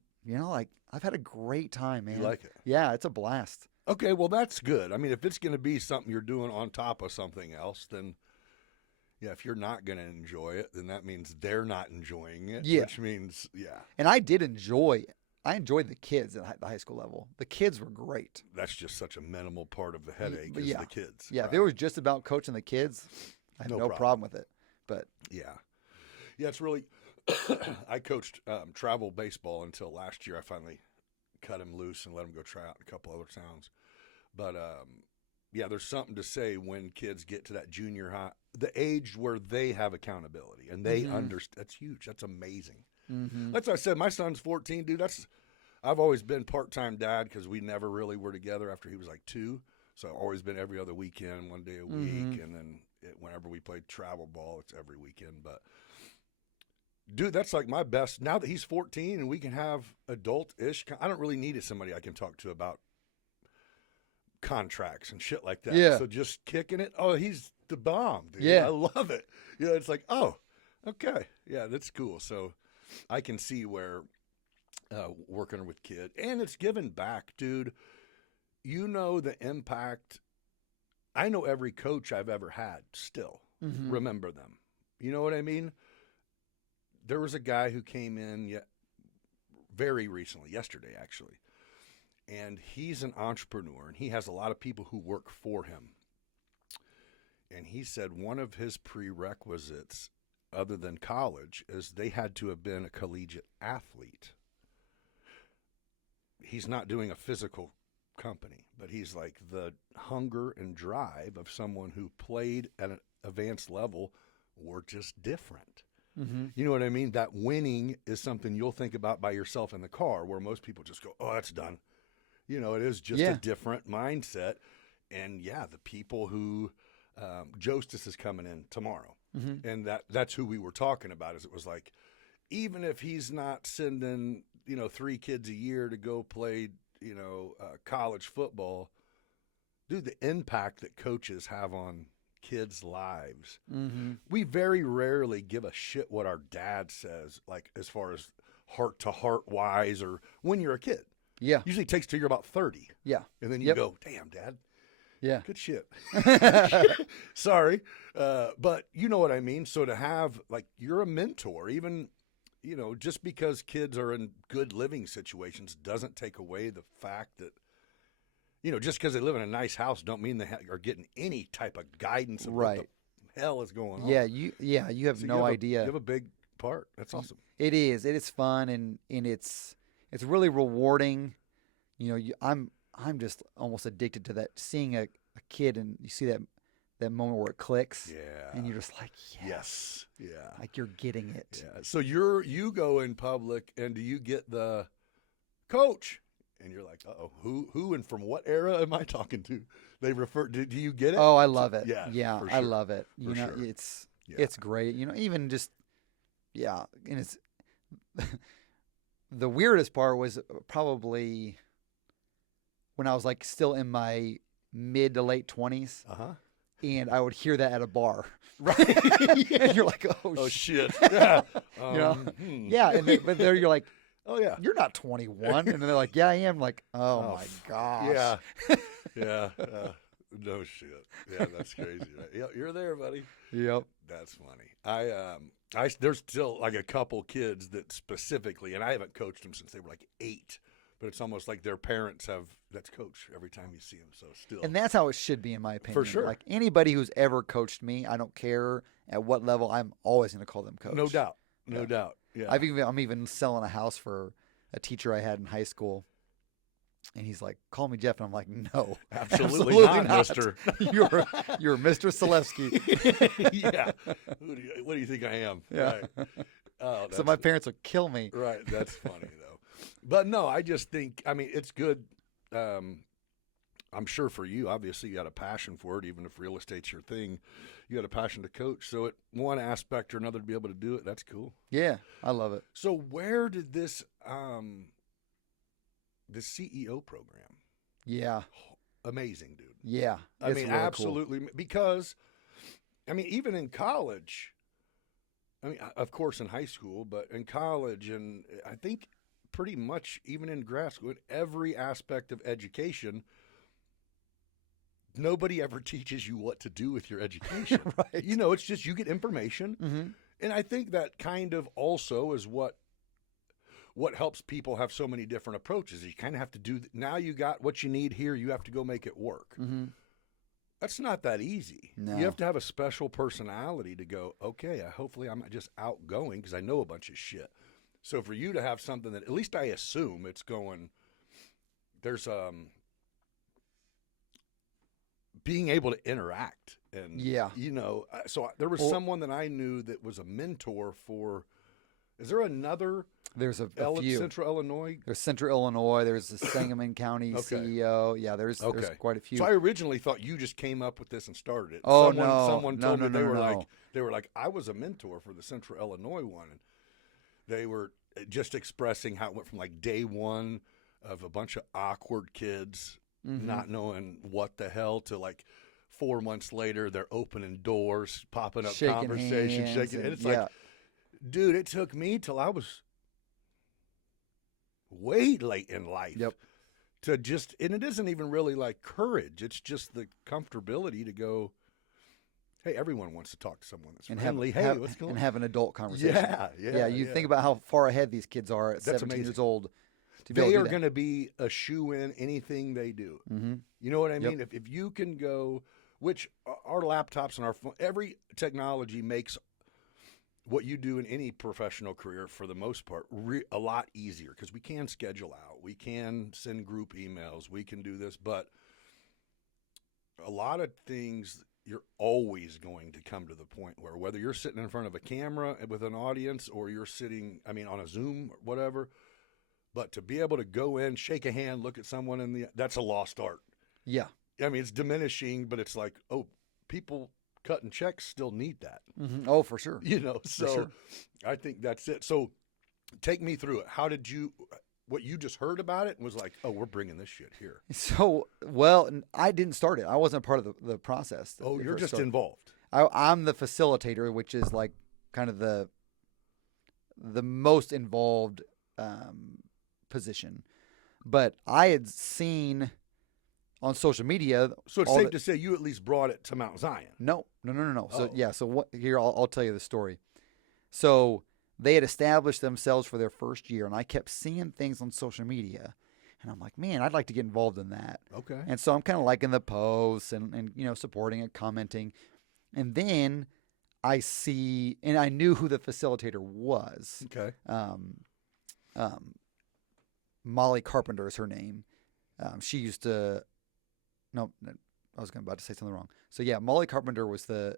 I've had a great time, man. You like it? Yeah, it's a blast. Okay, well, that's good. I mean, if it's going to be something you're doing on top of something else, then, yeah, if you're not going to enjoy it, then that means they're not enjoying it, Yeah. which means, And I enjoyed the kids at the high school level. The kids were great. that's just such a minimal part of the headache But is yeah. the kids. Yeah, Right. if it was just about coaching the kids, I have No no problem. problem with it. But Yeah. Yeah, it's really I coached travel baseball until last year. I finally cut him loose and let him go try out in a couple other towns. But, yeah, there's something to say when kids get to that junior high, the age where they have accountability and they understand. That's huge. That's amazing. That's what I said. My son's 14, dude. I've always been part-time dad because we never really were together after he was like 2. So I've always been every other weekend, 1 day a week, and then whenever we played travel ball, it's every weekend. But dude, that's like my best. Now that he's 14 and we can have adult-ish, I don't really need somebody I can talk to about contracts and shit like that. Yeah. So just kicking it. Oh, he's the bomb, dude. Yeah. I love it. Yeah, it's like, oh, okay. Yeah, that's cool. So I can see where working with kid, and it's giving back, dude. You know the impact. I know every coach I've ever had still remember them. You know what I mean? There was a guy who came in very recently, yesterday actually, and he's an entrepreneur, and he has a lot of people who work for him. And he said one of his prerequisites, other than college, is they had to have been a collegiate athlete. He's not doing a physical company, but he's like the hunger and drive of someone who played at an advanced level were just different. You know what I mean? That winning is something you'll think about by yourself in the car, where most people just go, oh, that's done. You know, it is just a different mindset. And yeah, the people who Jostis is coming in tomorrow, and that's who we were talking about. Is it was like, even if he's not sending 3 kids a year to go play college football, dude, the impact that coaches have on kids' lives. We very rarely give a shit what our dad says, like as far as heart to heart wise, or when you're a kid. Yeah. Usually takes till you're about 30. Yeah. And then you go, damn, Dad. Yeah. Good shit. Sorry. But you know what I mean? So to have, like, you're a mentor, even, just because kids are in good living situations doesn't take away the fact that, just because they live in a nice house don't mean they are getting any type of guidance of what the hell is going on. Yeah, you have no idea. You have a big part. That's awesome. It is. It is fun, and it's really rewarding. I'm just almost addicted to that, seeing a kid and you see that moment where it clicks. Yeah. And you're just like, yes. Yeah. Like you're getting it. Yeah. So you go in public, and do you get the coach? And you're like, uh-oh, who and from what era am I talking to? They refer. Do you get it? Oh, I love it. Yeah, sure. I love it. Sure. It's great. Even just, and it's the weirdest part was probably when I was like still in my mid to late 20s. And I would hear that at a bar. Right. And you're like, oh shit. Yeah. Yeah. But there you're like, oh yeah, you're not 21. And they're like, yeah, I am. Like, oh my gosh. Yeah. Yeah. No shit. Yeah, that's crazy. Right? Yeah, you're there, buddy. Yep. That's funny. There's still like a couple kids that specifically, and I haven't coached them since they were like 8, but it's almost like their parents have, that's coach every time you see them. So still. And that's how it should be, in my opinion. For sure. Like anybody who's ever coached me, I don't care at what level, I'm always going to call them coach. No doubt. No doubt. Yeah. I'm even selling a house for a teacher I had in high school. And he's like, call me Jeff. And I'm like, no, absolutely not, mister. You're Mr. Selewski. Yeah. What do you think I am? Yeah. Right. Oh, so my parents would kill me. Right. That's funny, though. But no, I just think, it's good. I'm sure for you, obviously, you got a passion for it, even if real estate's your thing. You got a passion to coach. So at one aspect or another to be able to do it, that's cool. Yeah, I love it. So where did this the CEO program? Yeah. Amazing, dude. Yeah. I mean, really absolutely. Cool. Because, even in college, of course in high school, but in college, and I think pretty much even in grad school, in every aspect of education, nobody ever teaches you what to do with your education. Right. It's just you get information. And I think that kind of also is what helps people have so many different approaches. You kind of have to do, now you got what you need here, you have to go make it work. That's not that easy. No. You have to have a special personality to go, okay, hopefully I'm not just outgoing because I know a bunch of shit. So for you to have something that, at least I assume it's going, there's being able to interact. And, so there was someone that I knew that was a mentor for, is there another There's a few. Central Illinois. There's Central Illinois. There's the Sangamon County CEO. Yeah, there's quite a few. So I originally thought you just came up with this and started it. Oh, Someone no, told no, me no, they were like, I was a mentor for the Central Illinois one, and they were just expressing how it went from like day one of a bunch of awkward kids not knowing what the hell to like 4 months later they're opening doors, popping up shaking conversations, hands, and it's like, dude, it took me till I was way late in life to just, and it isn't even really like courage. It's just the comfortability to go, hey, everyone wants to talk to someone that's friendly. What's going on? And have an adult conversation. Yeah. You think about how far ahead these kids are at 17 amazing. years old. They are going to be a shoe-in anything they do. Mm-hmm. You know what I mean? If you can go, which our laptops and our phone, every technology makes what you do in any professional career, for the most part, a lot easier, because we can schedule out. We can send group emails. We can do this. But a lot of things, you're always going to come to the point where whether you're sitting in front of a camera with an audience or you're sitting, on a Zoom or whatever, but to be able to go in, shake a hand, look at someone that's a lost art. Yeah. It's diminishing, but it's like, oh, people cutting checks still need that. Mm-hmm. Oh, for sure. So sure. I think that's it. So take me through it. How did what you just heard about it and was like, oh, we're bringing this shit here? So, well, I didn't start it. I wasn't part of the process. Oh, you're just involved. I'm the facilitator, which is like kind of the most involved position. But I had seen on social media. So it's safe to say you at least brought it to Mount Zion. No. Oh. So what? Here, I'll tell you the story. So they had established themselves for their first year, and I kept seeing things on social media, and I'm like, man, I'd like to get involved in that. Okay. And so I'm kind of liking the posts and supporting and commenting, and then I see, and I knew who the facilitator was. Okay. Molly Carpenter is her name. She used to. No, I was about to say something wrong. So yeah, Molly Carpenter was the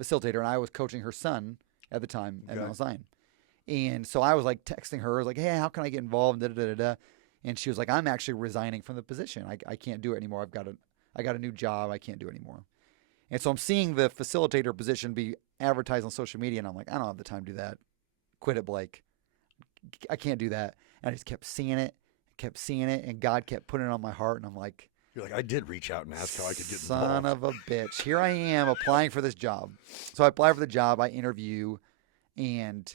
facilitator, and I was coaching her son at the time at Mount Zion. And so I was like texting her. I was like, hey, how can I get involved? And she was like, I'm actually resigning from the position. I can't do it anymore. I got a new job. I can't do it anymore. And so I'm seeing the facilitator position be advertised on social media, and I'm like, I don't have the time to do that. Quit it, Blake. I can't do that. And I just kept seeing it, and God kept putting it on my heart, and I'm like, you're like, I did reach out and ask how I could get involved. Son of a bitch. Here I am applying for this job. So I apply for the job, I interview, and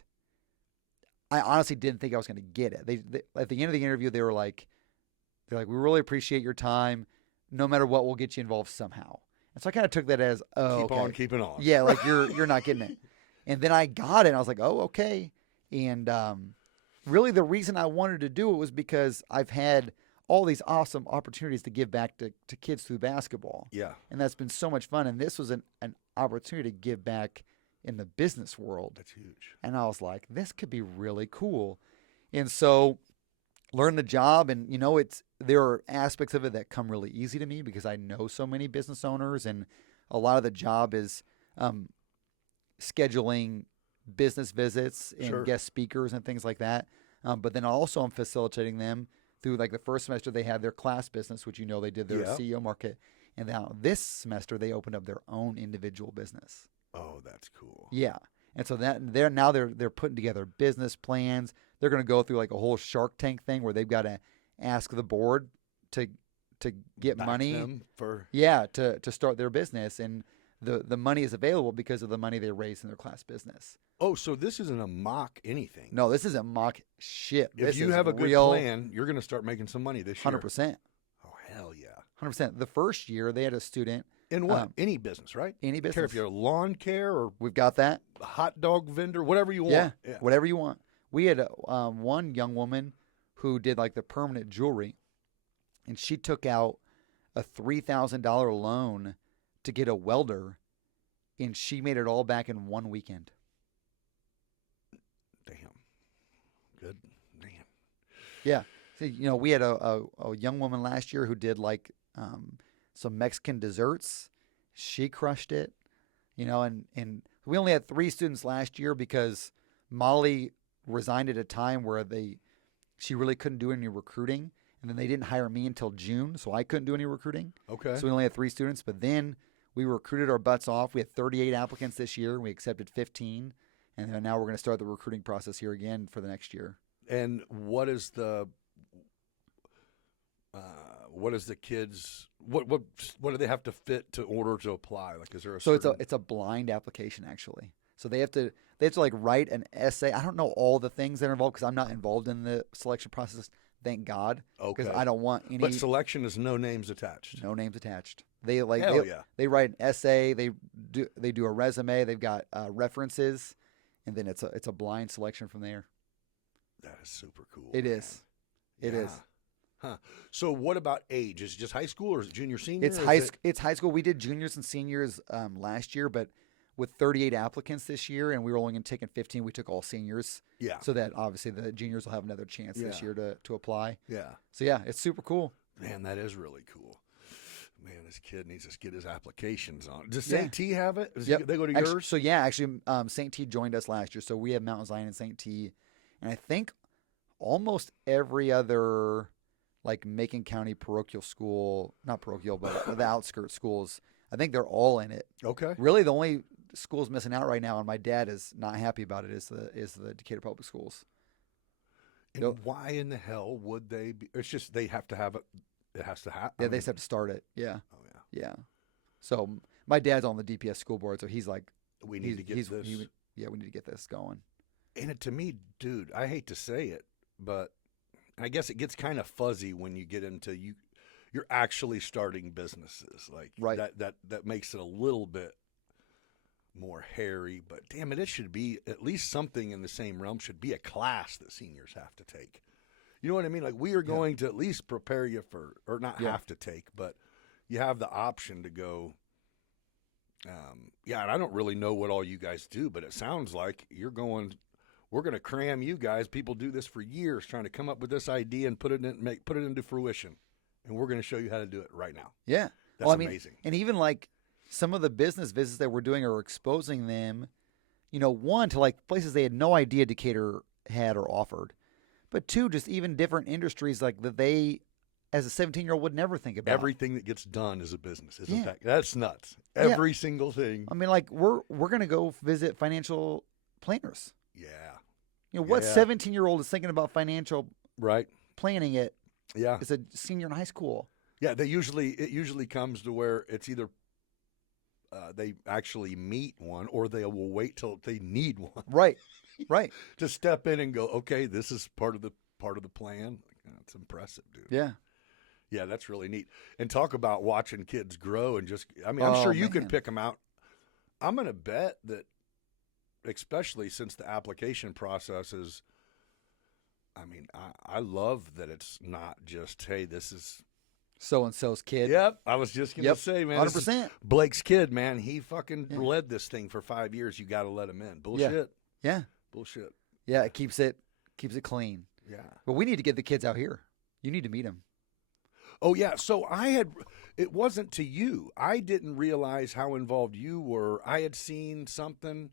I honestly didn't think I was going to get it. They at the end of the interview, they're like, we really appreciate your time. No matter what, we'll get you involved somehow. And so I kind of took that as, keep on keeping on. Yeah, like you're not getting it. And then I got it, and I was like, oh, okay. And really the reason I wanted to do it was because I've had all these awesome opportunities to give back to kids through basketball. Yeah. And that's been so much fun. And this was an opportunity to give back in the business world. That's huge. And I was like, this could be really cool. And so learn the job, and there are aspects of it that come really easy to me because I know so many business owners, and a lot of the job is scheduling business visits and guest speakers and things like that. But then also I'm facilitating them through, like, the first semester they had their class business, which they did their CEO market. And now this semester they opened up their own individual business. Oh, that's cool. Yeah. And so they're putting together business plans. They're going to go through like a whole Shark Tank thing where they've got to ask the board to get Back money. them for... Yeah, to start their business. And the money is available because of the money they raised in their class business. Oh, so this isn't a mock anything. No, this isn't mock shit. If you have a good plan, you're going to start making some money this year. 100%. Oh, hell yeah. 100%. The first year they had a student. In what? Any business, right? Any business. Care if you're a lawn care or we've got that. A hot dog vendor, whatever you want. Yeah, whatever you want. We had one young woman who did like the permanent jewelry, and she took out a $3,000 loan to get a welder, and she made it all back in one weekend. Damn. Good. Damn. Yeah. So, we had a young woman last year who did like some Mexican desserts. She crushed it, and we only had 3 students last year because Molly resigned at a time where she really couldn't do any recruiting, and then they didn't hire me until June, so I couldn't do any recruiting. Okay. So we only had 3 students, but then we recruited our butts off. We had 38 applicants this year. We accepted 15, and then now we're going to start the recruiting process here again for the next year. And what is the kids? What do they have to fit to order to apply? Like, is there a So certain... it's a blind application actually. So they have to like write an essay. I don't know all the things that are involved because I'm not involved in the selection process. Thank God. Okay. Because I don't want any. But selection is no names attached. No names attached. They like Hell yeah. They write an essay. They do a resume. They've got references, and then it's a blind selection from there. That is super cool. It is. It is. Huh. So what about age? Is it just high school or is it junior, senior? It's high school. We did juniors and seniors last year, but with 38 applicants this year, and we were only taking 15, we took all seniors. Yeah. So that obviously the juniors will have another chance this year to apply. Yeah. So yeah, it's super cool. Man, that is really cool. Man, this kid needs to get his applications on. Does St. T have it? Yep. They go to yours? yours? So yeah, actually, St. T joined us last year. So we have Mount Zion and St. T, and I think almost every other like Macon County parochial school, not parochial, but the outskirts schools, I think they're all in it. Okay. Really, the only schools missing out right now, and my dad is not happy about it, is the Decatur Public Schools. And why in the hell would they be? It's just they have to have it. It has to happen. Yeah, they just have to start it. Yeah. Oh, yeah. Yeah. So my dad's on the DPS school board, so he's like, we need to get this. we need to get this going. And to me, dude, I hate to say it, but I guess it gets kind of fuzzy when you get into you're actually starting businesses. Like right. that makes it a little bit more hairy, but damn it should be at least something in the same realm. Should be a class that seniors have to take. You know what I mean? Like we are going to at least prepare you for, or not have to take, but you have the option to go. And I don't really know what all you guys do, but it sounds like you're going. We're going to cram you guys. People do this for years, trying to come up with this idea and put it into fruition, and we're going to show you how to do it right now. Yeah, that's amazing. And even like some of the business visits that we're doing are exposing them, one to like places they had no idea Decatur had or offered, but two, just even different industries like that they, as a 17-year-old, would never think about. Everything that gets done is a business, isn't that? That's nuts. Every single thing. I mean, like we're going to go visit financial planners. Yeah. What 17-year-old is thinking about financial planning it? Yeah. As a senior in high school. Yeah, it usually comes to where it's either they actually meet one or they will wait till they need one. Right. To step in and go, okay, this is part of the plan. That's impressive, dude. Yeah. Yeah, that's really neat. And talk about watching kids grow and I'm sure you can pick them out. I'm going to bet that, especially since the application process is, I love that it's not just, hey, this is so-and-so's kid. Yep. I was just going to say, man. 100%. Blake's kid, man. He fucking led this thing for 5 years. You got to let him in. Bullshit. Yeah. Bullshit. Yeah, it keeps it clean. Yeah. But we need to get the kids out here. You need to meet them. Oh, yeah. So it wasn't to you. I didn't realize how involved you were. I had seen something.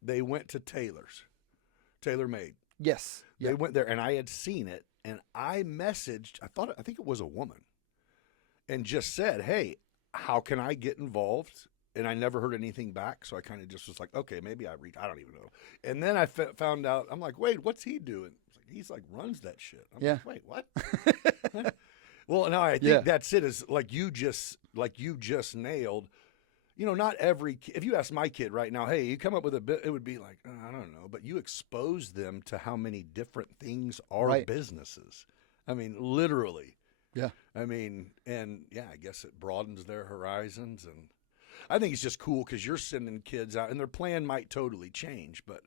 They went to Tailor Made. Yes. They went there, and I had seen it, and I messaged, I think it was a woman, and just said, hey, how can I get involved? And I never heard anything back, so I kind of just was like, okay, maybe I don't even know. And then I found out, I'm like, wait, what's he doing? He's like, runs that shit. I'm like, wait, what? Well, no, I think that's it, is like you just nailed. Not every, if you ask my kid right now, hey, you come up with a bit, it would be like, I don't know, but you expose them to how many different things are businesses. I mean, literally. Yeah. I guess it broadens their horizons. And I think it's just cool because you're sending kids out and their plan might totally change, but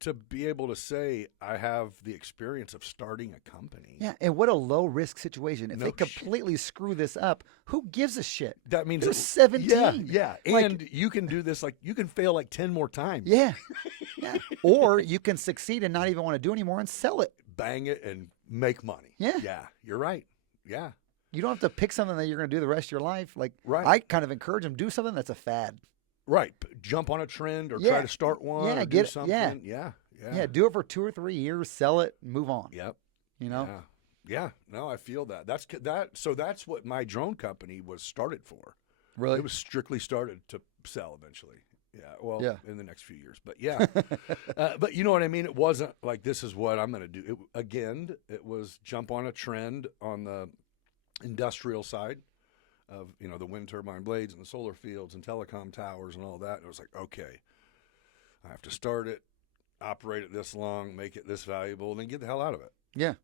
to be able to say, I have the experience of starting a company. Yeah, and what a low-risk situation. If they completely screw this up, who gives a shit? That means they're 17. Yeah. And you can do this, you can fail 10 more times. Yeah. Or you can succeed and not even want to do anymore and sell it. Bang it and make money. Yeah. Yeah, you're right. Yeah. You don't have to pick something that you're going to do the rest of your life. I kind of encourage them, do something that's a fad. Right. Jump on a trend or Yeah. try to start one Yeah, or get do it- something. yeah. Yeah. Yeah, do it for 2 or 3 years, sell it, move on. Yep. You know? Yeah. Yeah. No, I feel that. So that's what my drone company was started for. Really? It was strictly started to sell eventually. Yeah. Well, Yeah. in the next few years. But yeah. But you know what I mean? It wasn't like, this is what I'm going to do. It was jump on a trend on the industrial side of, the wind turbine blades and the solar fields and telecom towers and all that. And it was like, okay, I have to start it, operate it this long, make it this valuable, and then get the hell out of it. Yeah.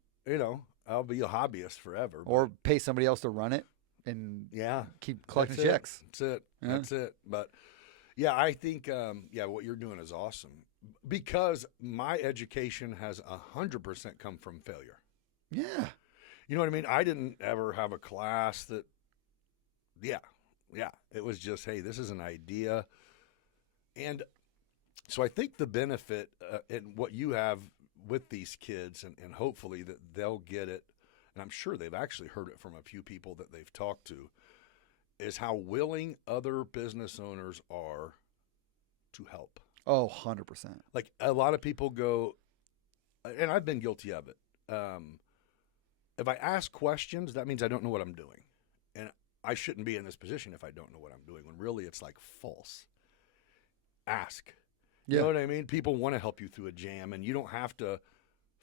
I'll be a hobbyist forever. Or pay somebody else to run it and yeah, keep collecting that's it. checks. That's it. Yeah. That's it. But yeah, I think what you're doing is awesome because my education has 100% come from failure. Yeah. You know what I mean? I didn't ever have a class that. Yeah. It was just, hey, this is an idea, and so I think the benefit and what you have with these kids, and hopefully that they'll get it, and I'm sure they've actually heard it from a few people that they've talked to, is how willing other business owners are to help. Oh, 100%. Like a lot of people go, and I've been guilty of it. If I ask questions, that means I don't know what I'm doing. And I shouldn't be in this position if I don't know what I'm doing, when really it's like false. Ask. You know what I mean? People want to help you through a jam, and you don't have to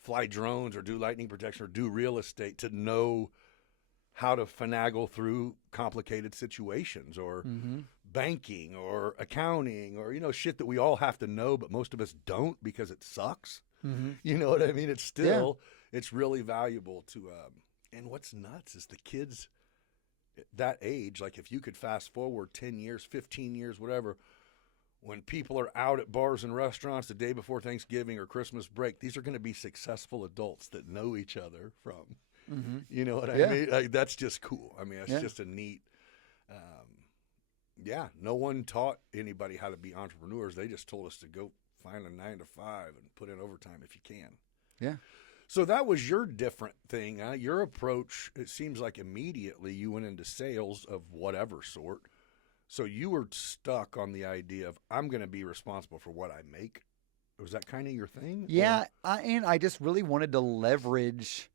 fly drones or do lightning protection or do real estate to know how to finagle through complicated situations or banking or accounting or, shit that we all have to know, but most of us don't because it sucks. You know what I mean? It's still, it's really valuable to, and what's nuts is the kids that age, like if you could fast forward 10 years, 15 years, whatever, when people are out at bars and restaurants the day before Thanksgiving or Christmas break, these are going to be successful adults that know each other from, you know what I mean? Like, that's just cool. I mean, it's just a neat, no one taught anybody how to be entrepreneurs. They just told us to go find a 9 to 5 and put in overtime if you can. Yeah. So that was your different thing. Your approach, it seems like immediately you went into sales of whatever sort. So you were stuck on the idea of, I'm going to be responsible for what I make. Was that kind of your thing? Yeah, and I just really wanted to leverage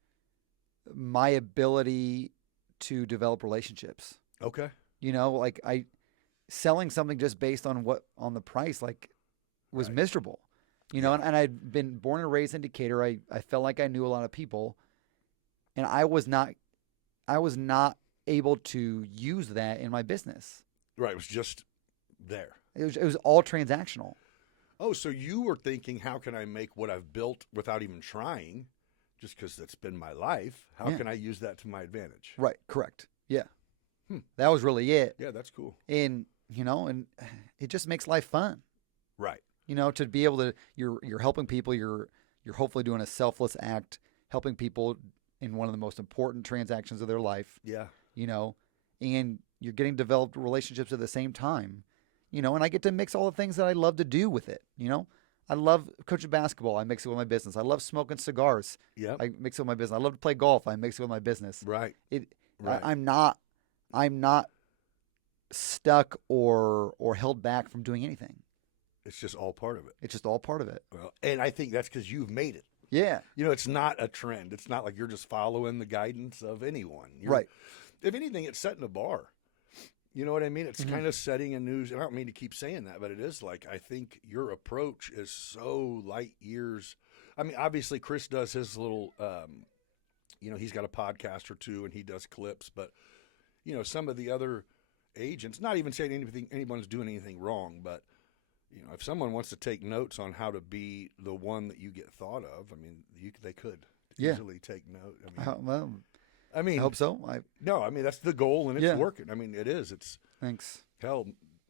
my ability to develop relationships. Okay. Like selling something just based on the price, like, was miserable. And I'd been born and raised in Decatur. I felt like I knew a lot of people, and I was not able to use that in my business. Right, it was just there. It was all transactional. Oh, so you were thinking, how can I make what I've built without even trying, just because that's been my life? How can I use that to my advantage? Right, correct. Yeah. That was really it. Yeah, that's cool. And, and it just makes life fun. Right. To be able to, you're helping people, you're hopefully doing a selfless act, helping people in one of the most important transactions of their life. Yeah. And you're getting developed relationships at the same time, and I get to mix all the things that I love to do with it. I love coaching basketball. I mix it with my business. I love smoking cigars. Yeah. I mix it with my business. I love to play golf. I mix it with my business. Right. Right. I'm not stuck or held back from doing anything. It's just all part of it. It's just all part of it. Well, and I think that's because you've made it. Yeah. It's not a trend. It's not like you're just following the guidance of anyone. Right. If anything, it's setting a bar. You know what I mean? It's kind of setting a new, I don't mean to keep saying that, but it is like, I think your approach is so light years. I mean, obviously Chris does his little, he's got a podcast or two and he does clips, but some of the other agents, not even saying anyone's doing anything wrong, but if someone wants to take notes on how to be the one that you get thought of, I mean, they could easily take note. I mean, I hope so. that's the goal, and it's working. I mean, it is. It's thanks. Hell,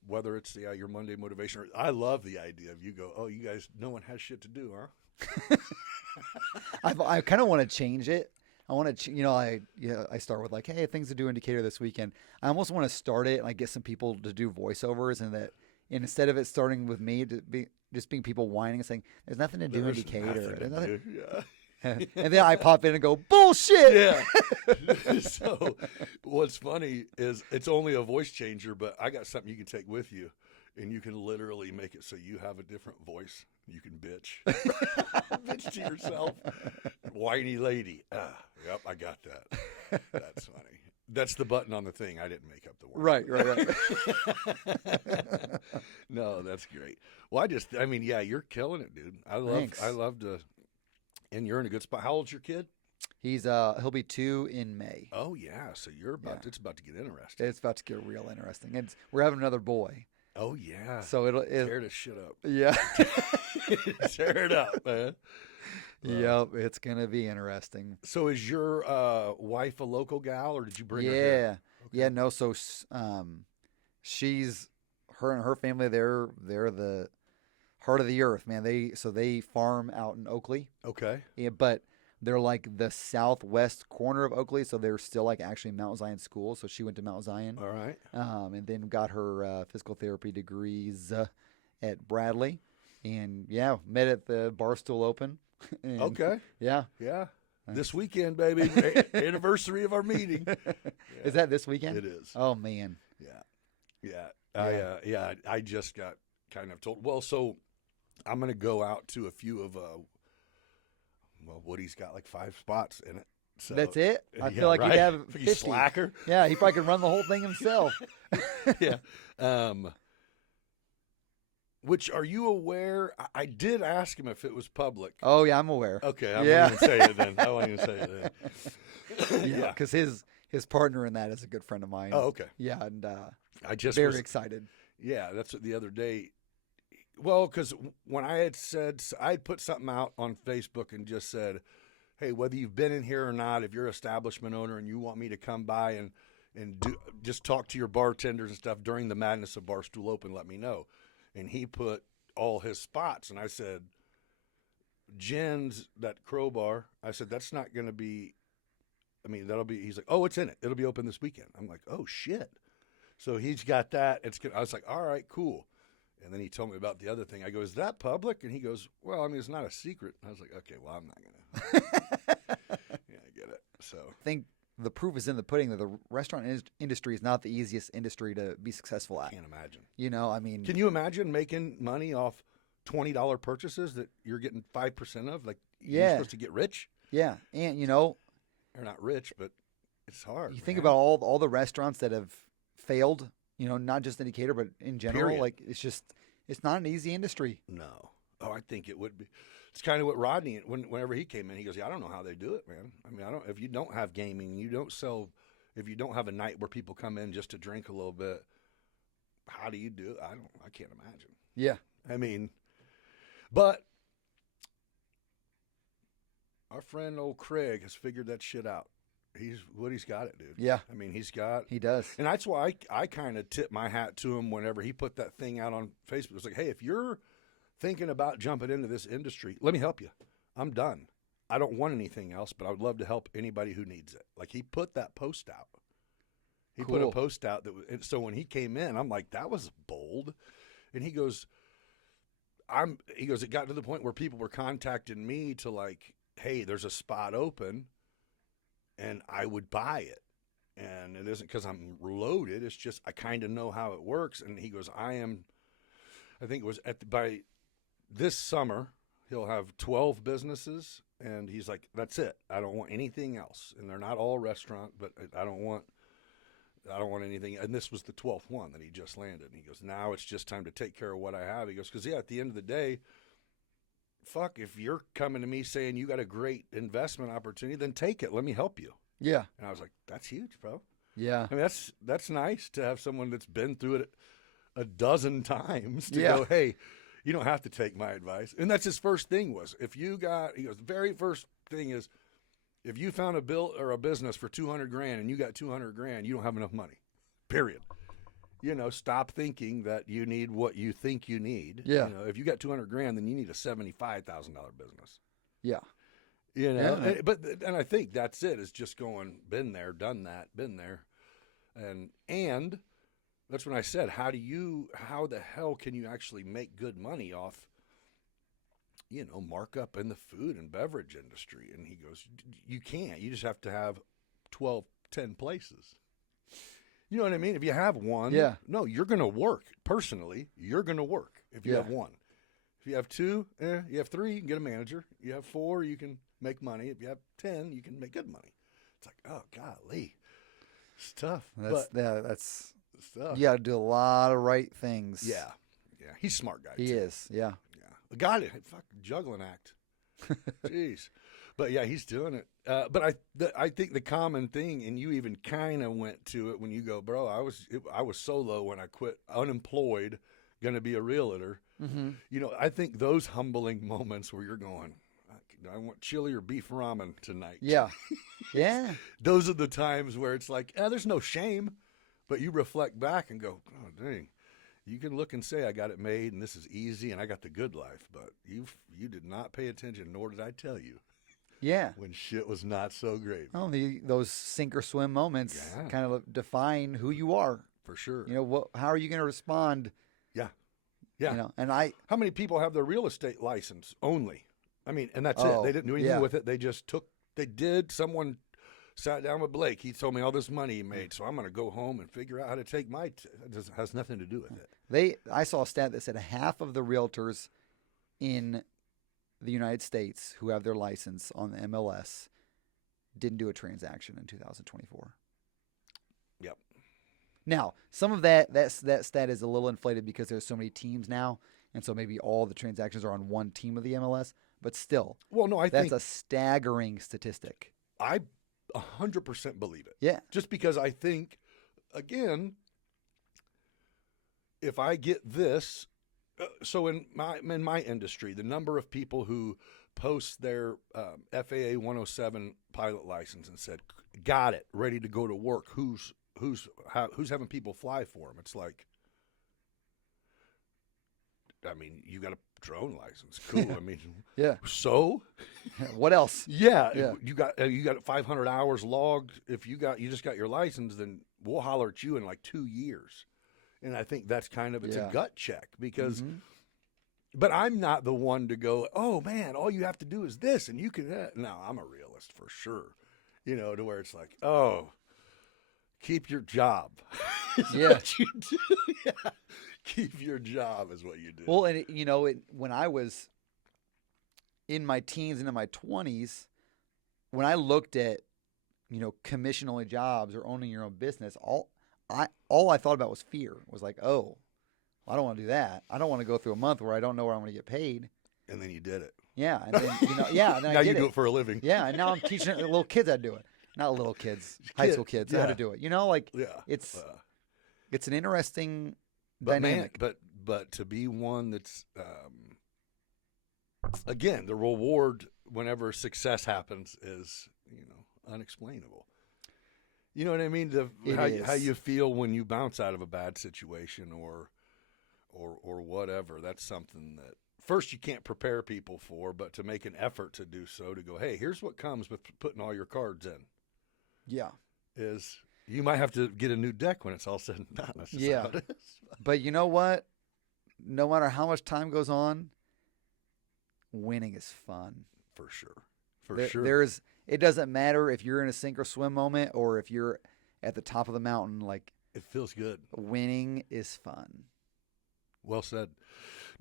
whether it's your Monday motivation, or I love the idea of you go, oh, you guys, no one has shit to do, huh? I kind of want to change it. I want to, I start with like, hey, things to do in Decatur this weekend. I almost want to start it and I get some people to do voiceovers, and instead of it starting with me to be just being people whining and saying, there's nothing to do in Decatur. There's nothing. Yeah. And then I pop in and go, bullshit. Yeah. So what's funny is it's only a voice changer, but I got something you can take with you. and you can literally make it so you have a different voice. You can bitch. Bitch to yourself. Whiny lady. Yep, I got that. That's funny. That's the button on the thing. I didn't make up the word. Right. No, that's great. Well, yeah, you're killing it, dude. Thanks. I love to, and you're in a good spot. How old's your kid? He'll be 2 in May. Oh yeah, so it's about to get interesting. It's about to get real interesting. We're having another boy. Oh yeah. So tear this shit up. Yeah. Tear it up, man. Yep, it's gonna be interesting. So is your wife a local gal, or did you bring her Yeah. here? Okay. Yeah, no, so she's her and her family, they're the heart of the earth, man. They farm out in Oakley. Okay. Yeah, but they're like the southwest corner of Oakley, so they're still like actually Mount Zion school. So she went to Mount Zion. All right. And then got her physical therapy degrees at Bradley. And yeah, met at the Barstool Open. And, Okay. Yeah. Yeah. This weekend, baby. Anniversary of our meeting. Yeah. Is that this weekend? It is. Oh man. Yeah. Yeah. I just got kind of told. Well, so I'm going to go out to a few of Woody's got like 5 spots in it. So, That's it? I yeah, feel like right? he'd have You 50. slacker. Yeah, he probably could run the whole thing himself. Yeah. Which, are you aware? I did ask him if it was public. Oh yeah, I'm aware. Okay, I Yeah. won't even say it then. I won't even say it then. Yeah, because his partner in that is a good friend of mine. Oh, okay. Yeah, and I just very was excited. Yeah, that's what the other day. Well, because when I had said, I'd put something out on Facebook and just said, hey, whether you've been in here or not, if you're an establishment owner and you want me to come by and just talk to your bartenders and stuff during the madness of Barstool Open, let me know. And he put all his spots. And I said, Jen's, that crowbar, I said, that's not going to be, he's like, oh, it's in it. It'll be open this weekend. I'm like, oh, shit. So he's got that. I was like, all right, cool. And then he told me about the other thing. I go, is that public? And he goes, well, it's not a secret. I was like, okay, well, I'm not going to. Yeah, I get it. So I think the proof is in the pudding that the restaurant industry is not the easiest industry to be successful at. I can't imagine. Can you imagine making money off $20 purchases that you're getting 5% of? Like, Yeah. you're supposed to get rich? Yeah, and They're not rich, but it's hard. you think about all the restaurants that have failed, not just in Decatur, but in general. Period. Like, it's not an easy industry. No. Oh, I think it would be. It's kind of what Rodney, whenever he came in, he goes, yeah, I don't know how they do it, man. If you don't have gaming, if you don't have a night where people come in just to drink a little bit, how do you do it? I can't imagine. Yeah. But our friend old Craig has figured that shit out. Woody's got it, dude. Yeah. He does. And that's why I kind of tip my hat to him whenever he put that thing out on Facebook. It was like, hey, if you're thinking about jumping into this industry, let me help you. I'm done. I don't want anything else, but I would love to help anybody who needs it. Like, he put that post out. He put a post out so when he came in, I'm like, that was bold. And he goes, it got to the point where people were contacting me to like, hey, there's a spot open, and I would buy it. And it isn't because I'm loaded. It's just I kind of know how it works. And he goes, I think it was by this summer, he'll have 12 businesses. And he's like, that's it. I don't want anything else. And they're not all restaurant, but I don't want anything. And this was the 12th one that he just landed. And he goes, now it's just time to take care of what I have. He goes, because at the end of the day, fuck, if you're coming to me saying you got a great investment opportunity, then take it. Let me help you. Yeah. And I was like, that's huge, bro. Yeah. That's nice to have someone that's been through it a dozen times to Yeah. go, hey, you don't have to take my advice. And that's his first thing was, he goes, the very first thing is, if you found a business for $200,000 and you got $200,000, you don't have enough money. Period. Stop thinking that you need what you think you need. Yeah. If you got $200,000, then you need a $75,000 business. Yeah. Yeah. And I think that's it. It's just going, been there, done that, been there. And that's when I said, how the hell can you actually make good money off, markup in the food and beverage industry? And he goes, you can't. You just have to have 10 places. You know what I mean? If you have one, Yeah. no, you're going to work. Personally, you're going to work if you Yeah. have one. If you have two, you have three, you can get a manager. You have four, you can make money. If you have 10, you can make good money. It's like, oh, golly. It's tough. That's It's tough. you got to do a lot of right things. Yeah. Yeah. He's a smart guy, He too. is. Yeah. Yeah. The guy that fucking juggling act. Jeez. But yeah, he's doing it. But I think the common thing, and you even kind of went to it when you go, bro, I was solo when I quit, unemployed, going to be a realtor. Mm-hmm. You know, I think those humbling moments where you're going, I want chili or beef ramen tonight. Yeah. Yeah. Those are the times where it's like, there's no shame, but you reflect back and go, oh, dang. You can look and say I got it made and this is easy and I got the good life, but you did not pay attention, nor did I tell you Yeah. when shit was not so great. Oh, those sink or swim moments Yeah. kind of define who you are. For sure. You know, how are you going to respond? Yeah. Yeah. You know, and How many people have their real estate license only? I mean, and that's Oh, it. They didn't do anything yeah. with it. They just someone sat down with Blake. He told me all this money he made, so I'm going to go home and figure out how to take it has nothing to do with it. I saw a stat that said half of the realtors in the United States who have their license on the MLS didn't do a transaction in 2024. Yep. Now, some of that stat is a little inflated because there's so many teams now, and so maybe all the transactions are on one team of the MLS. But still, Well, no, that's a staggering statistic. I 100% believe it. Yeah. Just because I think, again, if I get this, so in my industry, the number of people who post their FAA 107 pilot license and said, "Got it, ready to go to work." Who's having people fly for them? It's like, I mean, you got a drone license, cool. I mean, Yeah. so What else? yeah, Yeah. you got 500 hours logged. If you just got your license, then we'll holler at you in like 2 years. And I think that's kind of it's Yeah. a gut check because, Mhm. but I'm not the one to go, oh man, all you have to do is this, and you can. No, I'm a realist for sure. You know, to where it's like, oh, keep your job. Is Yeah. what you do. Yeah. Keep your job is what you do. Well, and when I was in my teens and in my 20s, when I looked at, commission only jobs or owning your own business, all I thought about was fear. It was like, oh, I don't want to do that. I don't want to go through a month where I don't know where I'm going to get paid. And then you did it. Yeah, and then and then Now I you did do it for a living. Yeah, and now I'm teaching little kids how to do it. Not little kids, high school kids how yeah. to do it. Like Yeah. it's an interesting But dynamic. man, but to be one that's again, the reward whenever success happens is unexplainable. You know what I mean? How you feel when you bounce out of a bad situation or whatever. That's something that first you can't prepare people for, but to make an effort to do so, to go, hey, here's what comes with putting all your cards in. Yeah. Is you might have to get a new deck when it's all said and done. That's just Yeah. how it is. But you know what? No matter how much time goes on, winning is fun. For sure. For sure. It doesn't matter if you're in a sink or swim moment or if you're at the top of the mountain. Like, It feels good. winning is fun. Well said.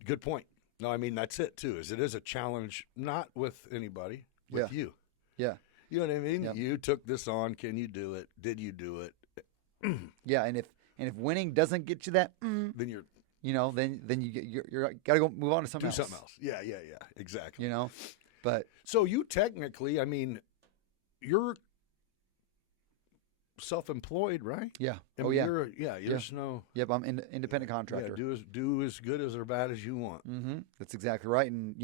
Good point. No, I mean, that's it, too, is it is a challenge, not with anybody, with you. Yeah. You know what I mean? Yep. You took this on. Can you do it? Did you do it? Yeah, and if winning doesn't get you that, Then you're then you're gotta go move on to something do else. something else. Yeah, exactly. But So you technically, I mean, you're self-employed, right? yeah. I Oh mean, yeah. There's no Yep. I'm independent contractor. do as good as or bad as you want. Mm-hmm. That's exactly right. And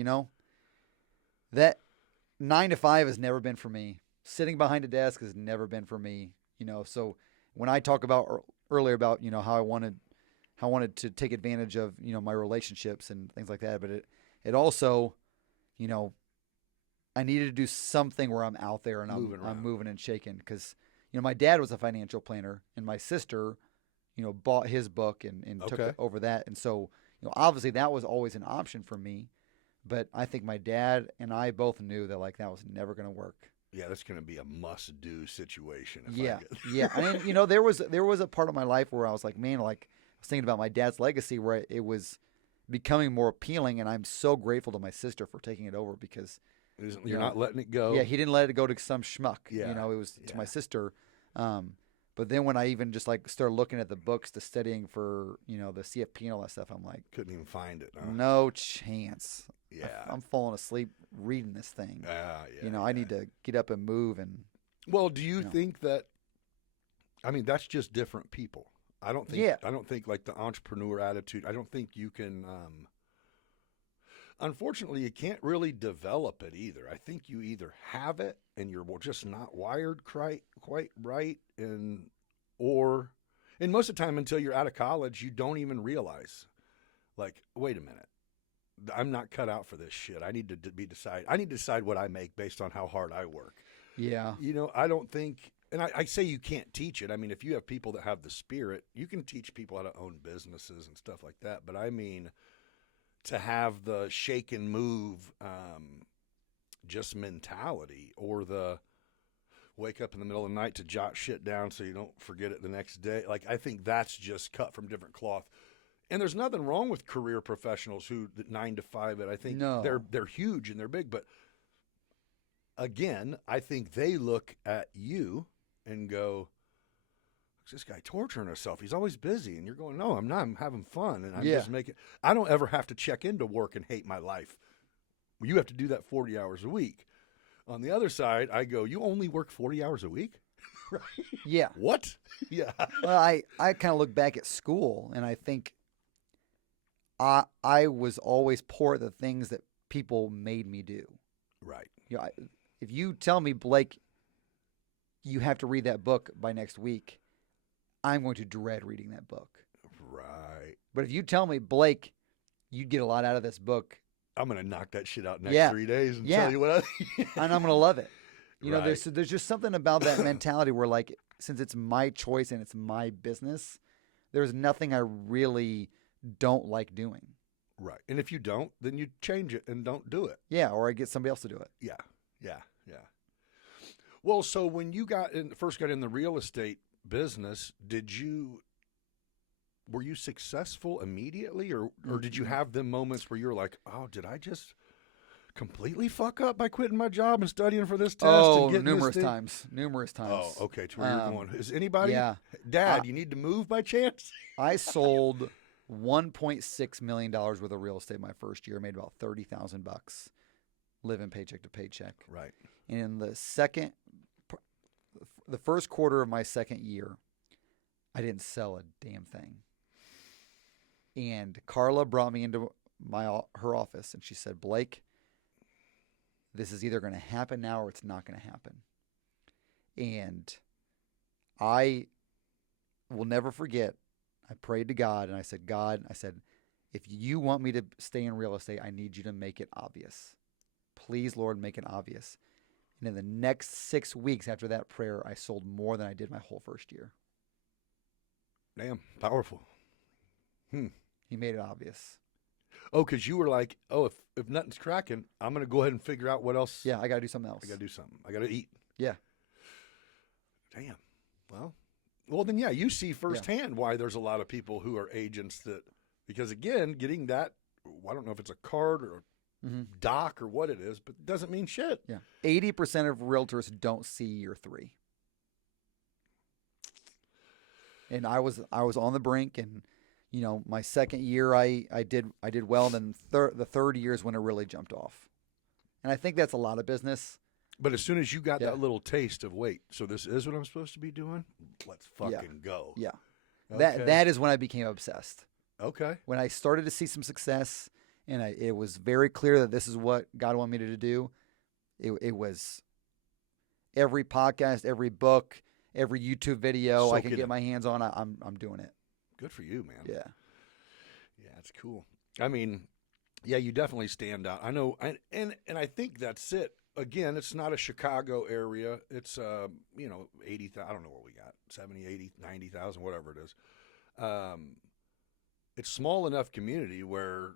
that 9 to 5 has never been for me. Sitting behind a desk has never been for me. So when I talk about earlier about how I wanted to take advantage of my relationships and things like that, but it also I needed to do something where I'm out there and I'm moving and shaking because my dad was a financial planner and my sister bought his book and took over that, and so obviously that was always an option for me, but I think my dad and I both knew that that was never going to work. Yeah, that's going to be a must-do situation. If Yeah, I get... yeah. I mean, there was a part of my life where I was like, man, like I was thinking about my dad's legacy, where it was becoming more appealing, and I'm so grateful to my sister for taking it over because You're not letting it go. yeah, he didn't let it go to some schmuck. Yeah, It was to my sister. But then when I even just like started looking at the books to studying for the CFP and all that stuff, I'm like, couldn't even find it. Huh? no chance. Yeah, I'm falling asleep reading this thing. yeah. I need to get up and move and. Well, do you think that? I mean, that's just different people. I don't think. Yeah. I don't think like the entrepreneur attitude. I don't think you can. Unfortunately, you can't really develop it either. I think you either have it and you're just not wired quite right, and most of the time until you're out of college, you don't even realize. Like, wait a minute, I'm not cut out for this shit. I need to I need to decide what I make based on how hard I work. Yeah. I don't think, and I say you can't teach it. I mean, if you have people that have the spirit, you can teach people how to own businesses and stuff like that. But I mean, to have the shake and move, just mentality, or the wake up in the middle of the night to jot shit down so you don't forget it the next day. Like, I think that's just cut from different cloth. And there's nothing wrong with career professionals who 9 to 5 it. I think they're huge and they're big, but again, I think they look at you and go, "This guy torturing himself. He's always busy." And you're going, "No, I'm not. I'm having fun, and I'm just making." I don't ever have to check into work and hate my life. You have to do that 40 hours a week. On the other side, I go, "You only work 40 hours a week?" Right? Yeah. What? Yeah. Well, I kind of look back at school, and I think I was always poor at the things that people made me do. Right. If you tell me, Blake, you have to read that book by next week, I'm going to dread reading that book. Right. But if you tell me, Blake, you'd get a lot out of this book, I'm going to knock that shit out next 3 days and tell you what and I'm going to love it. Right. There's just something about that mentality where, like, since it's my choice and it's my business, there's nothing I really don't like doing. Right. And if you don't, then you change it and don't do it. Yeah, or I get somebody else to do it. Yeah. Well, so when you first got in the real estate business, were you successful immediately, or did you have them moments where you're like, "Oh, did I just completely fuck up by quitting my job and studying for this test?" Oh, and getting numerous this times. Oh, okay. To where you're going. Is anybody? Yeah. Dad, you need to move by chance? I sold $1.6 million worth of real estate my first year. Made about $30,000, living paycheck to paycheck. Right. And in the first quarter of my second year, I didn't sell a damn thing. And Carla brought me into her office, and she said, "Blake, this is either going to happen now or it's not going to happen." And I will never forget, I prayed to God, and I said, "God," I said, "if you want me to stay in real estate, I need you to make it obvious. Please, Lord, make it obvious." And in the next 6 weeks after that prayer, I sold more than I did my whole first year. Damn, powerful. He made it obvious. Oh, because you were like, "Oh, if nothing's cracking, I'm going to go ahead and figure out what else." Yeah, I got to do something else. I got to do something. I got to eat. Yeah. Damn. Well, then, yeah, you see firsthand why there's a lot of people who are agents because, again, getting that, I don't know if it's a card or a doc or what it is, but it doesn't mean shit. Yeah. 80% of realtors don't see year 3. And I was on the brink, and my second year I did well, and then the third year is when it really jumped off. And I think that's a lot of business. But as soon as you got that little taste of, wait, so this is what I'm supposed to be doing? Let's fucking go. Yeah. Okay. That is when I became obsessed. Okay. When I started to see some success, and it was very clear that this is what God wanted me to do. It was every podcast, every book, every YouTube video I can get my hands on. I'm doing it. Good for you, man. Yeah. Yeah, it's cool. I mean, yeah, you definitely stand out. I know, and I think that's it. Again, it's not a Chicago area. It's 80,000. I don't know what we got, 70, 80, 90,000, whatever it is. It's small enough community where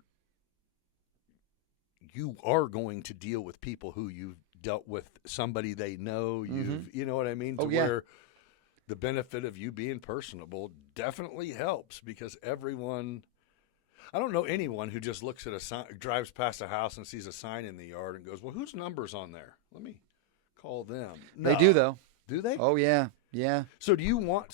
you are going to deal with people who you've dealt with somebody they know. You know what I mean? Oh, To yeah. where the benefit of you being personable definitely helps, because everyone, I don't know anyone who just looks at a sign, drives past a house and sees a sign in the yard and goes, well, whose number's on there? Let me call them. They No. do, though. Do they? Oh, yeah. Yeah. So do you want,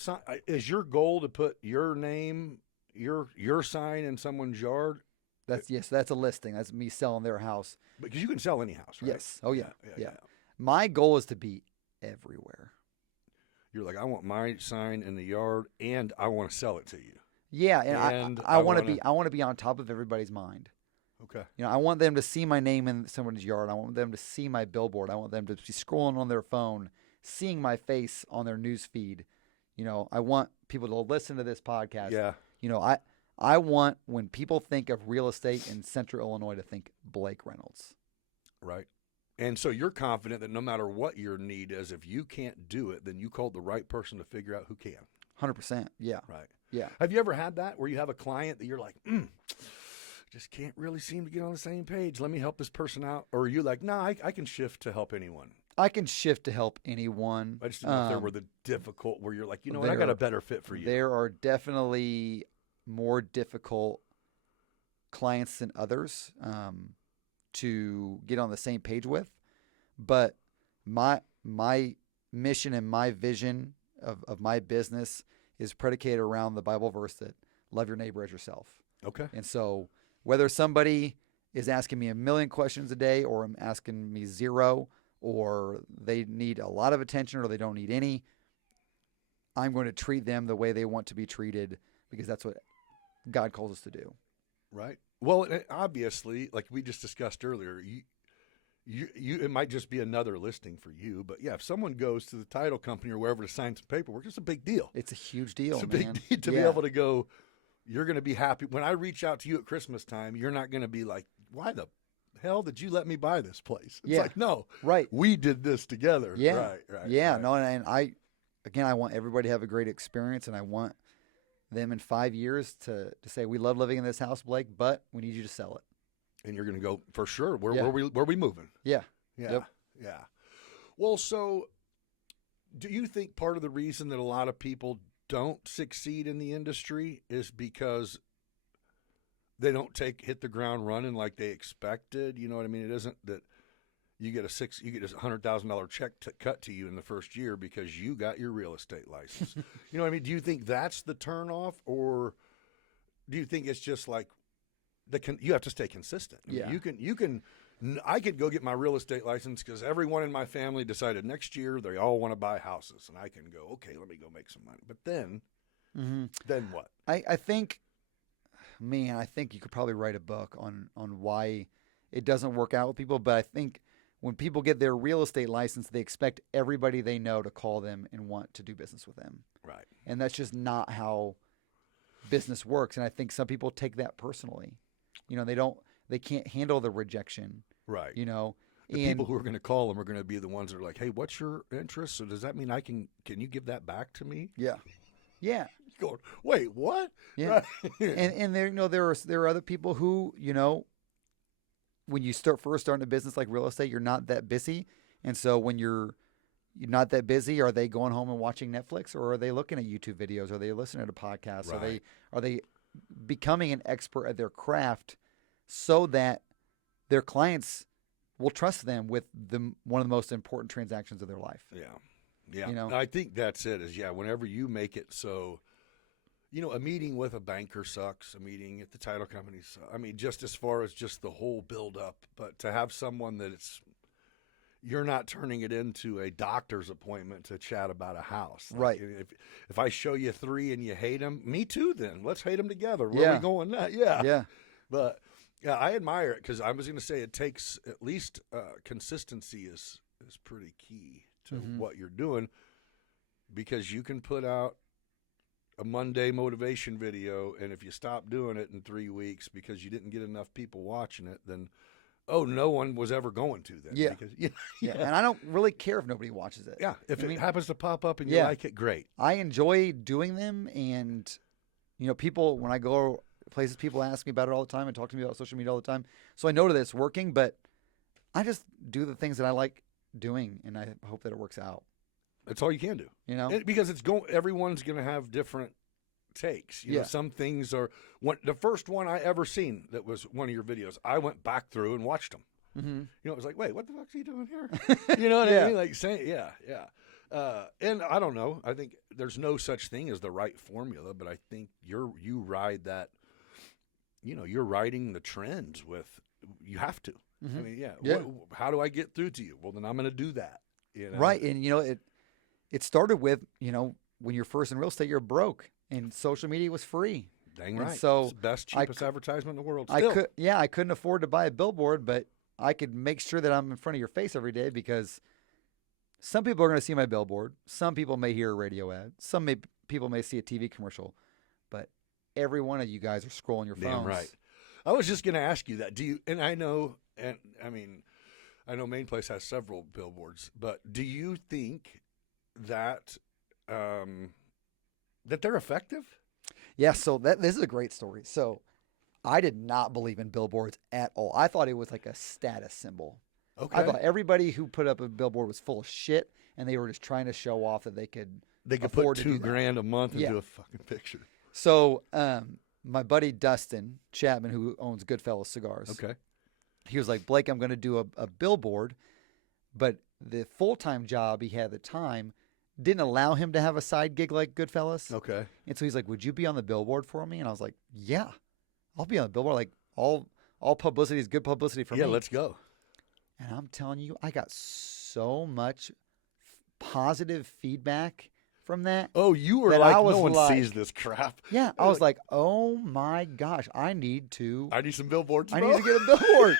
is your goal to put your name, your sign in someone's yard? That's a listing. That's me selling their house. Because you can sell any house, right? Yes. Oh, yeah. Yeah. My goal is to be everywhere. You're like, I want my sign in the yard, and I want to sell it to you. Yeah, and I want to be on top of everybody's mind. Okay. You know, I want them to see my name in someone's yard. I want them to see my billboard. I want them to be scrolling on their phone, seeing my face on their news feed. You know, I want people to listen to this podcast. Yeah. You know, I want, when people think of real estate in Central Illinois, to think Blake Reynolds. Right. And so you're confident that no matter what your need is, if you can't do it, then you called the right person to figure out who can. 100%. Yeah. Right. Yeah. Have you ever had that where you have a client that you're like, just can't really seem to get on the same page. Let me help this person out. Or are you like, no, I can shift to help anyone. I can shift to help anyone. I just didn't know if there were the difficult where you're like, you know what, I got a better fit for you. There are definitely more difficult clients than others to get on the same page with. But my mission and my vision of my business is predicated around the Bible verse that love your neighbor as yourself. Okay. And so whether somebody is asking me 1,000,000 questions a day, or asking me 0, or they need a lot of attention or they don't need any, I'm going to treat them the way they want to be treated, because that's what God calls us to do. Right. Well, obviously, like we just discussed earlier, you it might just be another listing for you, but yeah, if someone goes to the title company or wherever to sign some paperwork, it's a big deal. It's a huge deal, It's a man. big deal to be able to go. You're going to be happy when I reach out to you at Christmas time. You're not going to be like, "Why the hell did you let me buy this place?" It's like, no, right. We did this together. Yeah, right. Yeah, right. no, and I want everybody to have a great experience, and I want them in 5 years to say, we love living in this house, Blake, but we need you to sell it. And you're going to go, for sure. Where Yeah. we moving? Yeah. Yeah. Yep. Yeah. Well, so do you think part of the reason that a lot of people don't succeed in the industry is because they don't hit the ground running like they expected? You know what I mean? It isn't that you get a $100,000 check cut to you in the first year because you got your real estate license. You know what I mean? Do you think that's the turnoff, or do you think it's just like you have to stay consistent? I mean, Yeah. I could go get my real estate license because everyone in my family decided next year they all want to buy houses, and I can go, okay, let me go make some money. But then what? I think you could probably write a book on why it doesn't work out with people. But I think when people get their real estate license, they expect everybody they know to call them and want to do business with them. Right. And that's just not how business works. And I think some people take that personally. You know, they can't handle the rejection. Right. You know, the people who are going to call them are going to be the ones that are like, hey, what's your interest? So does that mean can you give that back to me? Yeah. Yeah. You're going, wait, what? Yeah. Right. and there, there are other people who, when you first starting a business like real estate, you're not that busy. And so when you're not that busy, are they going home and watching Netflix, or are they looking at YouTube videos? Are they listening to podcasts? Right. Are they becoming an expert at their craft so that their clients will trust them with one of the most important transactions of their life? Yeah. Yeah. You know? I think that's it whenever you make it so, a meeting with a banker sucks, a meeting at the title company sucks. I mean, just as far as just the whole build up, but to have someone that you're not turning it into a doctor's appointment to chat about a house. Right. If I show you 3 and you hate them, me too then. Let's hate them together. Where are we going now? Yeah. Yeah. But yeah, I admire it because I was going to say it takes at least consistency is pretty key to what you're doing, because you can put out a Monday motivation video, and if you stop doing it in 3 weeks because you didn't get enough people watching it, then no one was ever going to then. Yeah. Because, Yeah. And I don't really care if nobody watches it. Yeah. If I it mean, happens to pop up and you like it, great. I enjoy doing them, and people, when I go places, people ask me about it all the time and talk to me about social media all the time. So I know that it's working, but I just do the things that I like doing, and I hope that it works out. That's all you can do. You know, Because everyone's going to have different takes. You know, some things are the first one I ever seen that was one of your videos. I went back through and watched them. Mm-hmm. You know, it was like, wait, what the fuck's he doing here? You know what I mean? Like saying, and I don't know. I think there's no such thing as the right formula, but I think you ride that. You know, you're riding the trends with. You have to. Mm-hmm. I mean, how do I get through to you? Well, then I'm going to do that. You know? Right, and it started with when you're first in real estate, you're broke, and social media was free. Dang right. And so it's the best, cheapest advertisement in the world. Still. I couldn't afford to buy a billboard, but I could make sure that I'm in front of your face every day because some people are going to see my billboard. Some people may hear a radio ad. People may see a TV commercial, but every one of you guys are scrolling your phones. Damn right. I was just going to ask you that. Do you? And I know Main Place has several billboards, but do you think that that they're effective? Yeah. So this is a great story. So I did not believe in billboards at all. I thought it was like a status symbol. Okay. I thought everybody who put up a billboard was full of shit, and they were just trying to show off that they could put $2,000 a month into a fucking picture. So my buddy Dustin Chapman, who owns Goodfellas Cigars, he was like, Blake, I'm going to do a billboard, but the full-time job he had at the time didn't allow him to have a side gig like Goodfellas. Okay. And so he's like, would you be on the billboard for me? And I was like, yeah, I'll be on the billboard. Like all publicity is good publicity for me. Yeah, let's go. And I'm telling you, I got so much positive feedback from that. Oh, you were like, no one sees this crap. Yeah, I was like, oh my gosh, I need some billboards. I need to get a billboard.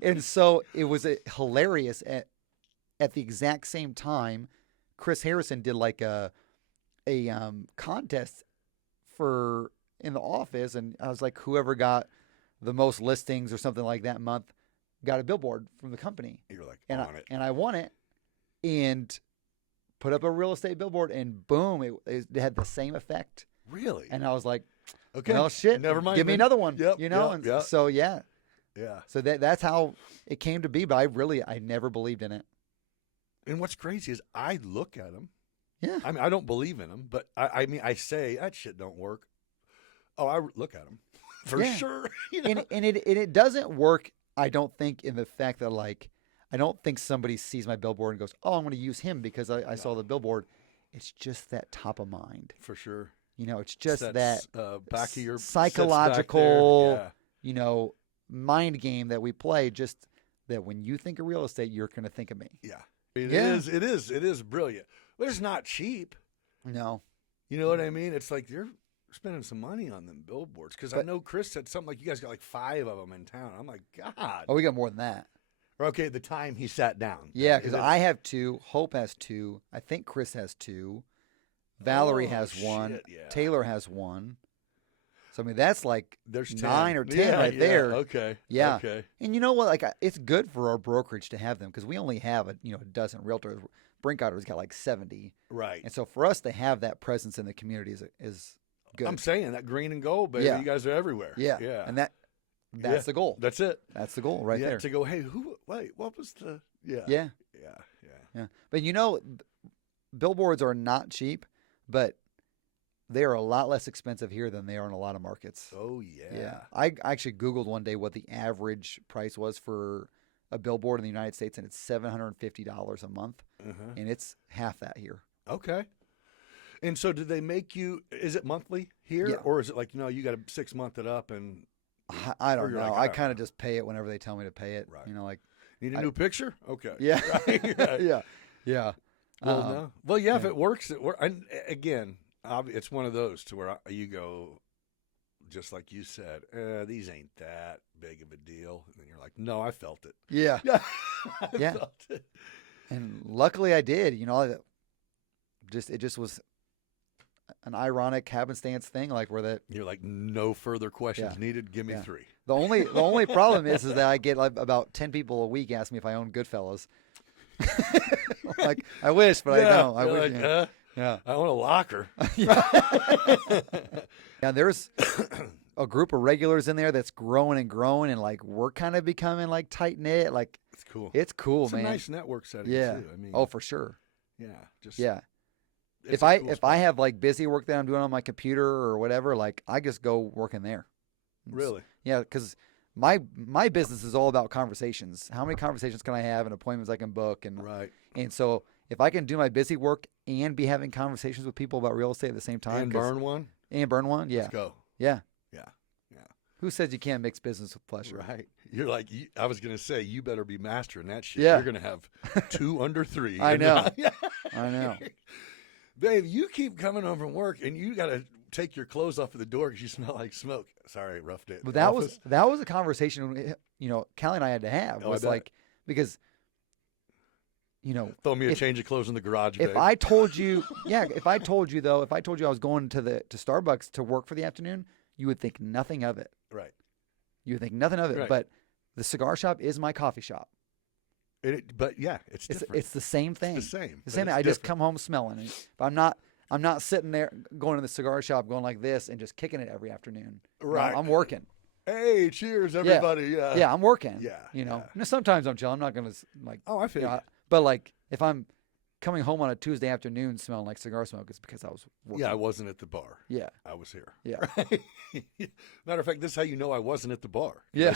And so it was hilarious. At the exact same time, Chris Harrison did like a contest in the office, and I was like, whoever got the most listings or something like that month got a billboard from the company. You're like, and I won it, and put up a real estate billboard, and boom, it had the same effect. Really? And I was like, okay, well, shit, never mind. Give me another one. Yep, So yeah. So that's how it came to be. But I never believed in it. And what's crazy is I look at them. Yeah. I mean, I don't believe in them, but I say that shit don't work. Oh, I look at them for sure. You know? And it doesn't work. I don't think in the fact that I don't think somebody sees my billboard and goes, oh, I'm going to use him because I saw the billboard. It's just that top of mind. For sure. It's just that back of your psychological, mind game that we play. Just that when you think of real estate, you're going to think of me. Yeah. It is brilliant. But it's not cheap. No. You know what I mean? It's like you're spending some money on them billboards. Because I know Chris said something like you guys got like 5 of them in town. I'm like, God. Oh, we got more than that. Okay, the time he sat down. Yeah, because I have 2. Hope has 2. I think Chris has 2. Valerie has 1. Yeah. Taylor has 1. So, I mean, that's like there's 9 or 10 there. Okay. Yeah. Okay. And you know what? It's good for our brokerage to have them because we only have a dozen realtors. Brinkotter's got like 70. Right. And so for us to have that presence in the community is good. I'm saying that green and gold, baby. Yeah. You guys are everywhere. Yeah. Yeah. And that's the goal. That's it. That's the goal right there. To go, hey, what was the, yeah. Yeah. Yeah. But billboards are not cheap, but they are a lot less expensive here than they are in a lot of markets. Oh, yeah. Yeah. I actually Googled one day what the average price was for a billboard in the United States, and it's $750 a month, and it's half that here. Okay. And so do they make you, is it monthly here? Yeah. Or is it like, you got to 6 month it up and. I don't know. Like, I kind of just pay it whenever they tell me to pay it. Right. Need a new picture? Okay. Yeah. Right. Yeah. Well, no. Well, yeah, if it works, it works. And again, it's one of those to where you go, just like you said, these ain't that big of a deal. And then you're like, no, I felt it. Yeah. I felt it. And luckily I did. It just was an ironic happenstance thing, like where that you're like, no further questions needed. Give me 3. The only problem is that I get like about 10 people a week ask me if I own Goodfellas. Like I wish, but I don't. I wish. Like, I own a locker. Yeah, there's a group of regulars in there that's growing and growing, and like we're kind of becoming like tight knit. Like It's cool. It's cool, It's man. a nice network setting Yeah. too. I mean, Oh, for sure. yeah, just Yeah. it's If a I cool if spot. I have like busy work that I'm doing on my computer or whatever, like I just go work in there. Really, Yeah, because my business is all about conversations. How many conversations can I have and appointments I can book right? and so if I can do my busy work and be having conversations with people about real estate at the same time And burn one. yeah. Let's go. Yeah. Yeah, yeah. Who says you can't mix business with pleasure? Right. You're like, I was going to say, you better be mastering that shit. Yeah. You're going to have 2 under 3. I know. Yeah. I know. Babe, you keep coming home from work and you got to take your clothes off at the door because you smell like smoke. Sorry, rough day. at But the office. that was a conversation Callie and I had to have. Oh, I Was bet. like because Throw me a if- change of clothes in the garage, if babe. I told you if I told you I was going to Starbucks to work for the afternoon, you would think nothing of it. Right. You would think nothing of it. Right. But the cigar shop is my coffee shop. But yeah, it's different. It's the same thing. It's the same. The but same thing. it's I just different. come home smelling it. But I'm not sitting there going to the cigar shop going like this and just kicking it every afternoon. No, Right. I'm working. Hey, cheers, everybody. Yeah. Yeah, I'm working. Yeah, Now, yeah. sometimes I'm chilling. I'm not gonna like. Oh, I feel you. But like if I'm coming home on a Tuesday afternoon smelling like cigar smoke, it's because I was working. Yeah, I wasn't at the bar. Yeah. I was here. Yeah. Matter of fact, this is how you know I wasn't at the bar. Yeah.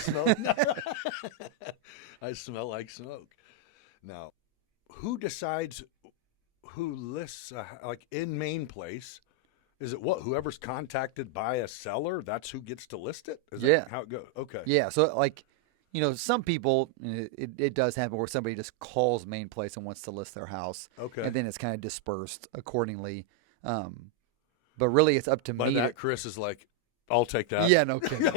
I smell like smoke. Now, who decides who lists like in main place? Is it whoever's contacted by a seller? That's who gets to list it. Is Yeah. that how it goes? Okay. Yeah. So like, some people it does happen where somebody just calls main place and wants to list their house. Okay. And then it's kind of dispersed accordingly. But really, it's up to By me. that, Chris is like, I'll take that. Yeah, no kidding.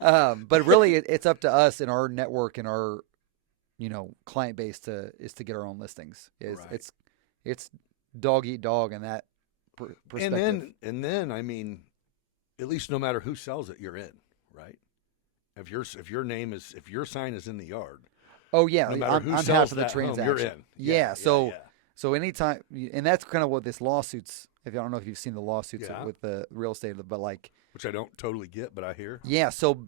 But really, it's up to us in our network and our, client base to get our own listings. Right. It's dog eat dog in that perspective. And then I mean, at least no matter who sells it, you're in, right? If your sign is in the yard. Oh yeah, No matter who I'm sells half of the that home, transaction. you're in. Yeah. So anytime, and that's kind of what this lawsuits. I don't know if you've seen the lawsuits Yeah. with the real estate, but like, Which I don't totally get, but I hear. yeah. So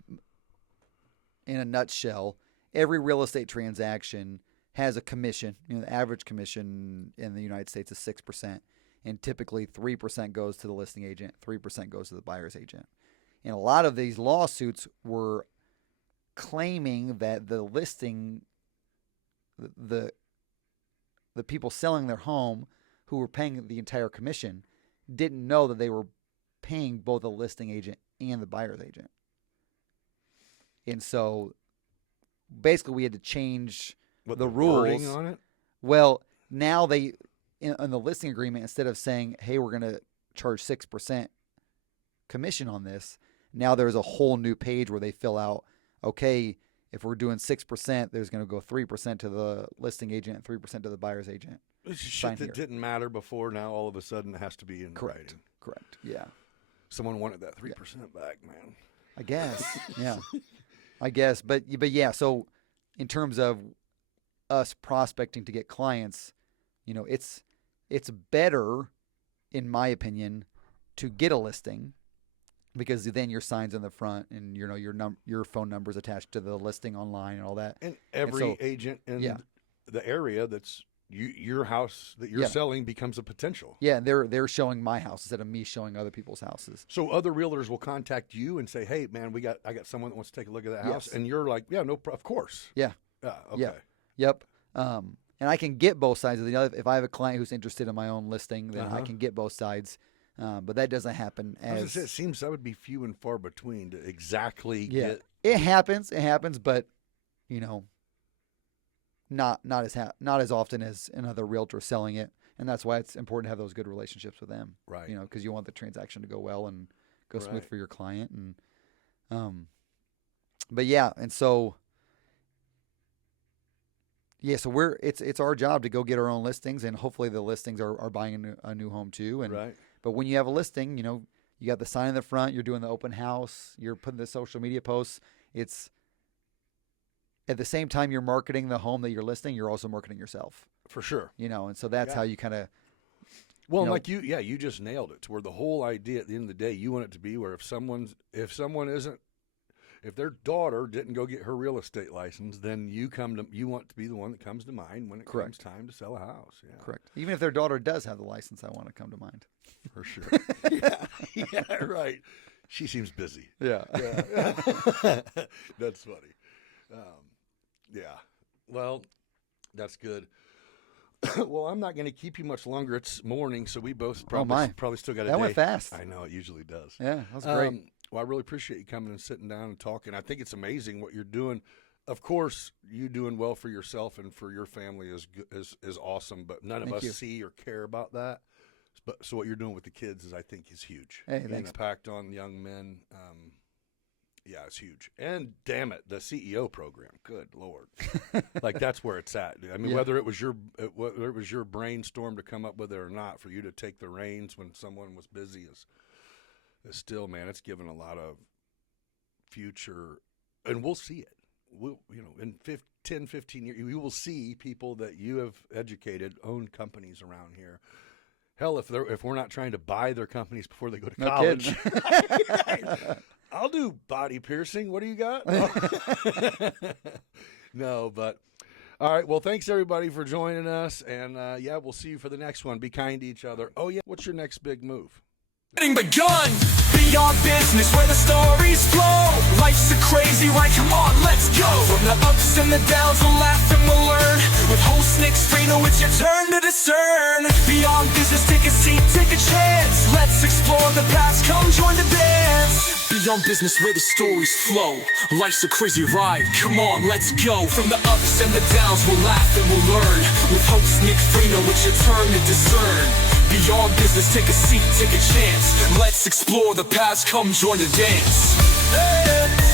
in a nutshell, every real estate transaction has a commission. The average commission in the United States is 6%, and typically 3% goes to the listing agent, 3% goes to the buyer's agent. And a lot of these lawsuits were claiming that the listing, the people selling their home who were paying the entire commission didn't know that they were paying both the listing agent and the buyer's agent. And so basically we had to change What, the wording rules on it? Well, now they in the listing agreement, instead of saying, hey, we're going to charge 6% commission on this, now there's a whole new page where they fill out, okay, if we're doing 6%, there's going to go 3% to the listing agent and 3% to the buyer's agent. It's just Sign shit that here. didn't matter before. Now all of a sudden it has to be in writing. Correct. Yeah. Someone wanted that 3% back, man. I guess. Yeah. I guess. But yeah, so in terms of us prospecting to get clients, it's better, in my opinion, to get a listing because then your sign's in the front and your phone number's attached to the listing online and all that. And every agent in the area that's your house that you're selling becomes a potential. Yeah, and they're showing my house instead of me showing other people's houses. So other realtors will contact you and say, "Hey, man, I got someone that wants to take a look at that house," and you're like, "Yeah, no, of course." Yeah. Okay. Yeah. Yep. And I can get both sides of the other. If I have a client who's interested in my own listing, then I can get both sides. But that doesn't happen I was gonna say, it seems that would be few and far between to exactly get. It happens, but not as often as another realtor selling it, and that's why it's important to have those good relationships with them, Right. Because you want the transaction to go well and go smooth for your client, and but yeah, and so so it's our job to go get our own listings, and hopefully the listings are buying a new home too, and but when you have a listing, you got the sign in the front, you're doing the open house, you're putting the social media posts, it's at the same time you're marketing the home that you're listing, you're also marketing yourself. For sure. And so that's how you kind of. Well, like you just nailed it. To where the whole idea at the end of the day, you want it to be where if someone if their daughter didn't go get her real estate license, then you want to be the one that comes to mind when it comes time to sell a house. Yeah. Correct. Even if their daughter does have the license, I want to come to mind. For sure. yeah, right. She seems busy. Yeah. That's funny. Yeah. Well, that's good. Well, I'm not going to keep you much longer. It's morning, so we both probably still got a day. That went fast. I know, it usually does. Yeah, that was great. Well, I really appreciate you coming and sitting down and talking. I think it's amazing what you're doing. Of course, you doing well for yourself and for your family is awesome, but none of us see or care about that. But so what you're doing with the kids I think is huge. Hey, the thanks. impact on young men, yeah, it's huge. And damn it, the CEO program. Good Lord, like that's where it's at. I mean, whether it was your brainstorm to come up with it or not, for you to take the reins when someone was busy is still, man, it's given a lot of future, and we'll see it. We'll, in 10, 15 years, you will see people that you have educated own companies around here. Hell, if we're not trying to buy their companies before they go to college. I'll do body piercing. What do you got? No, but all right. Well, thanks everybody for joining us, and yeah, we'll see you for the next one. Be kind to each other. Oh yeah, what's your next big move? Begun beyond business where the stories flow. Life's a crazy ride, come on, let's go. From the ups and the downs, we'll laugh and we'll learn. With host Nick Freno, it's your turn to discern. Beyond business, take a seat, take a chance. Let's explore the past, come join the dance. Beyond business where the stories flow. Life's a crazy ride, come on, let's go. From the ups and the downs, we'll laugh and we'll learn. With host Nick Freno, it's your turn to discern. Beyond business, take a seat, take a chance. Let's explore the past, come join the dance. Hey.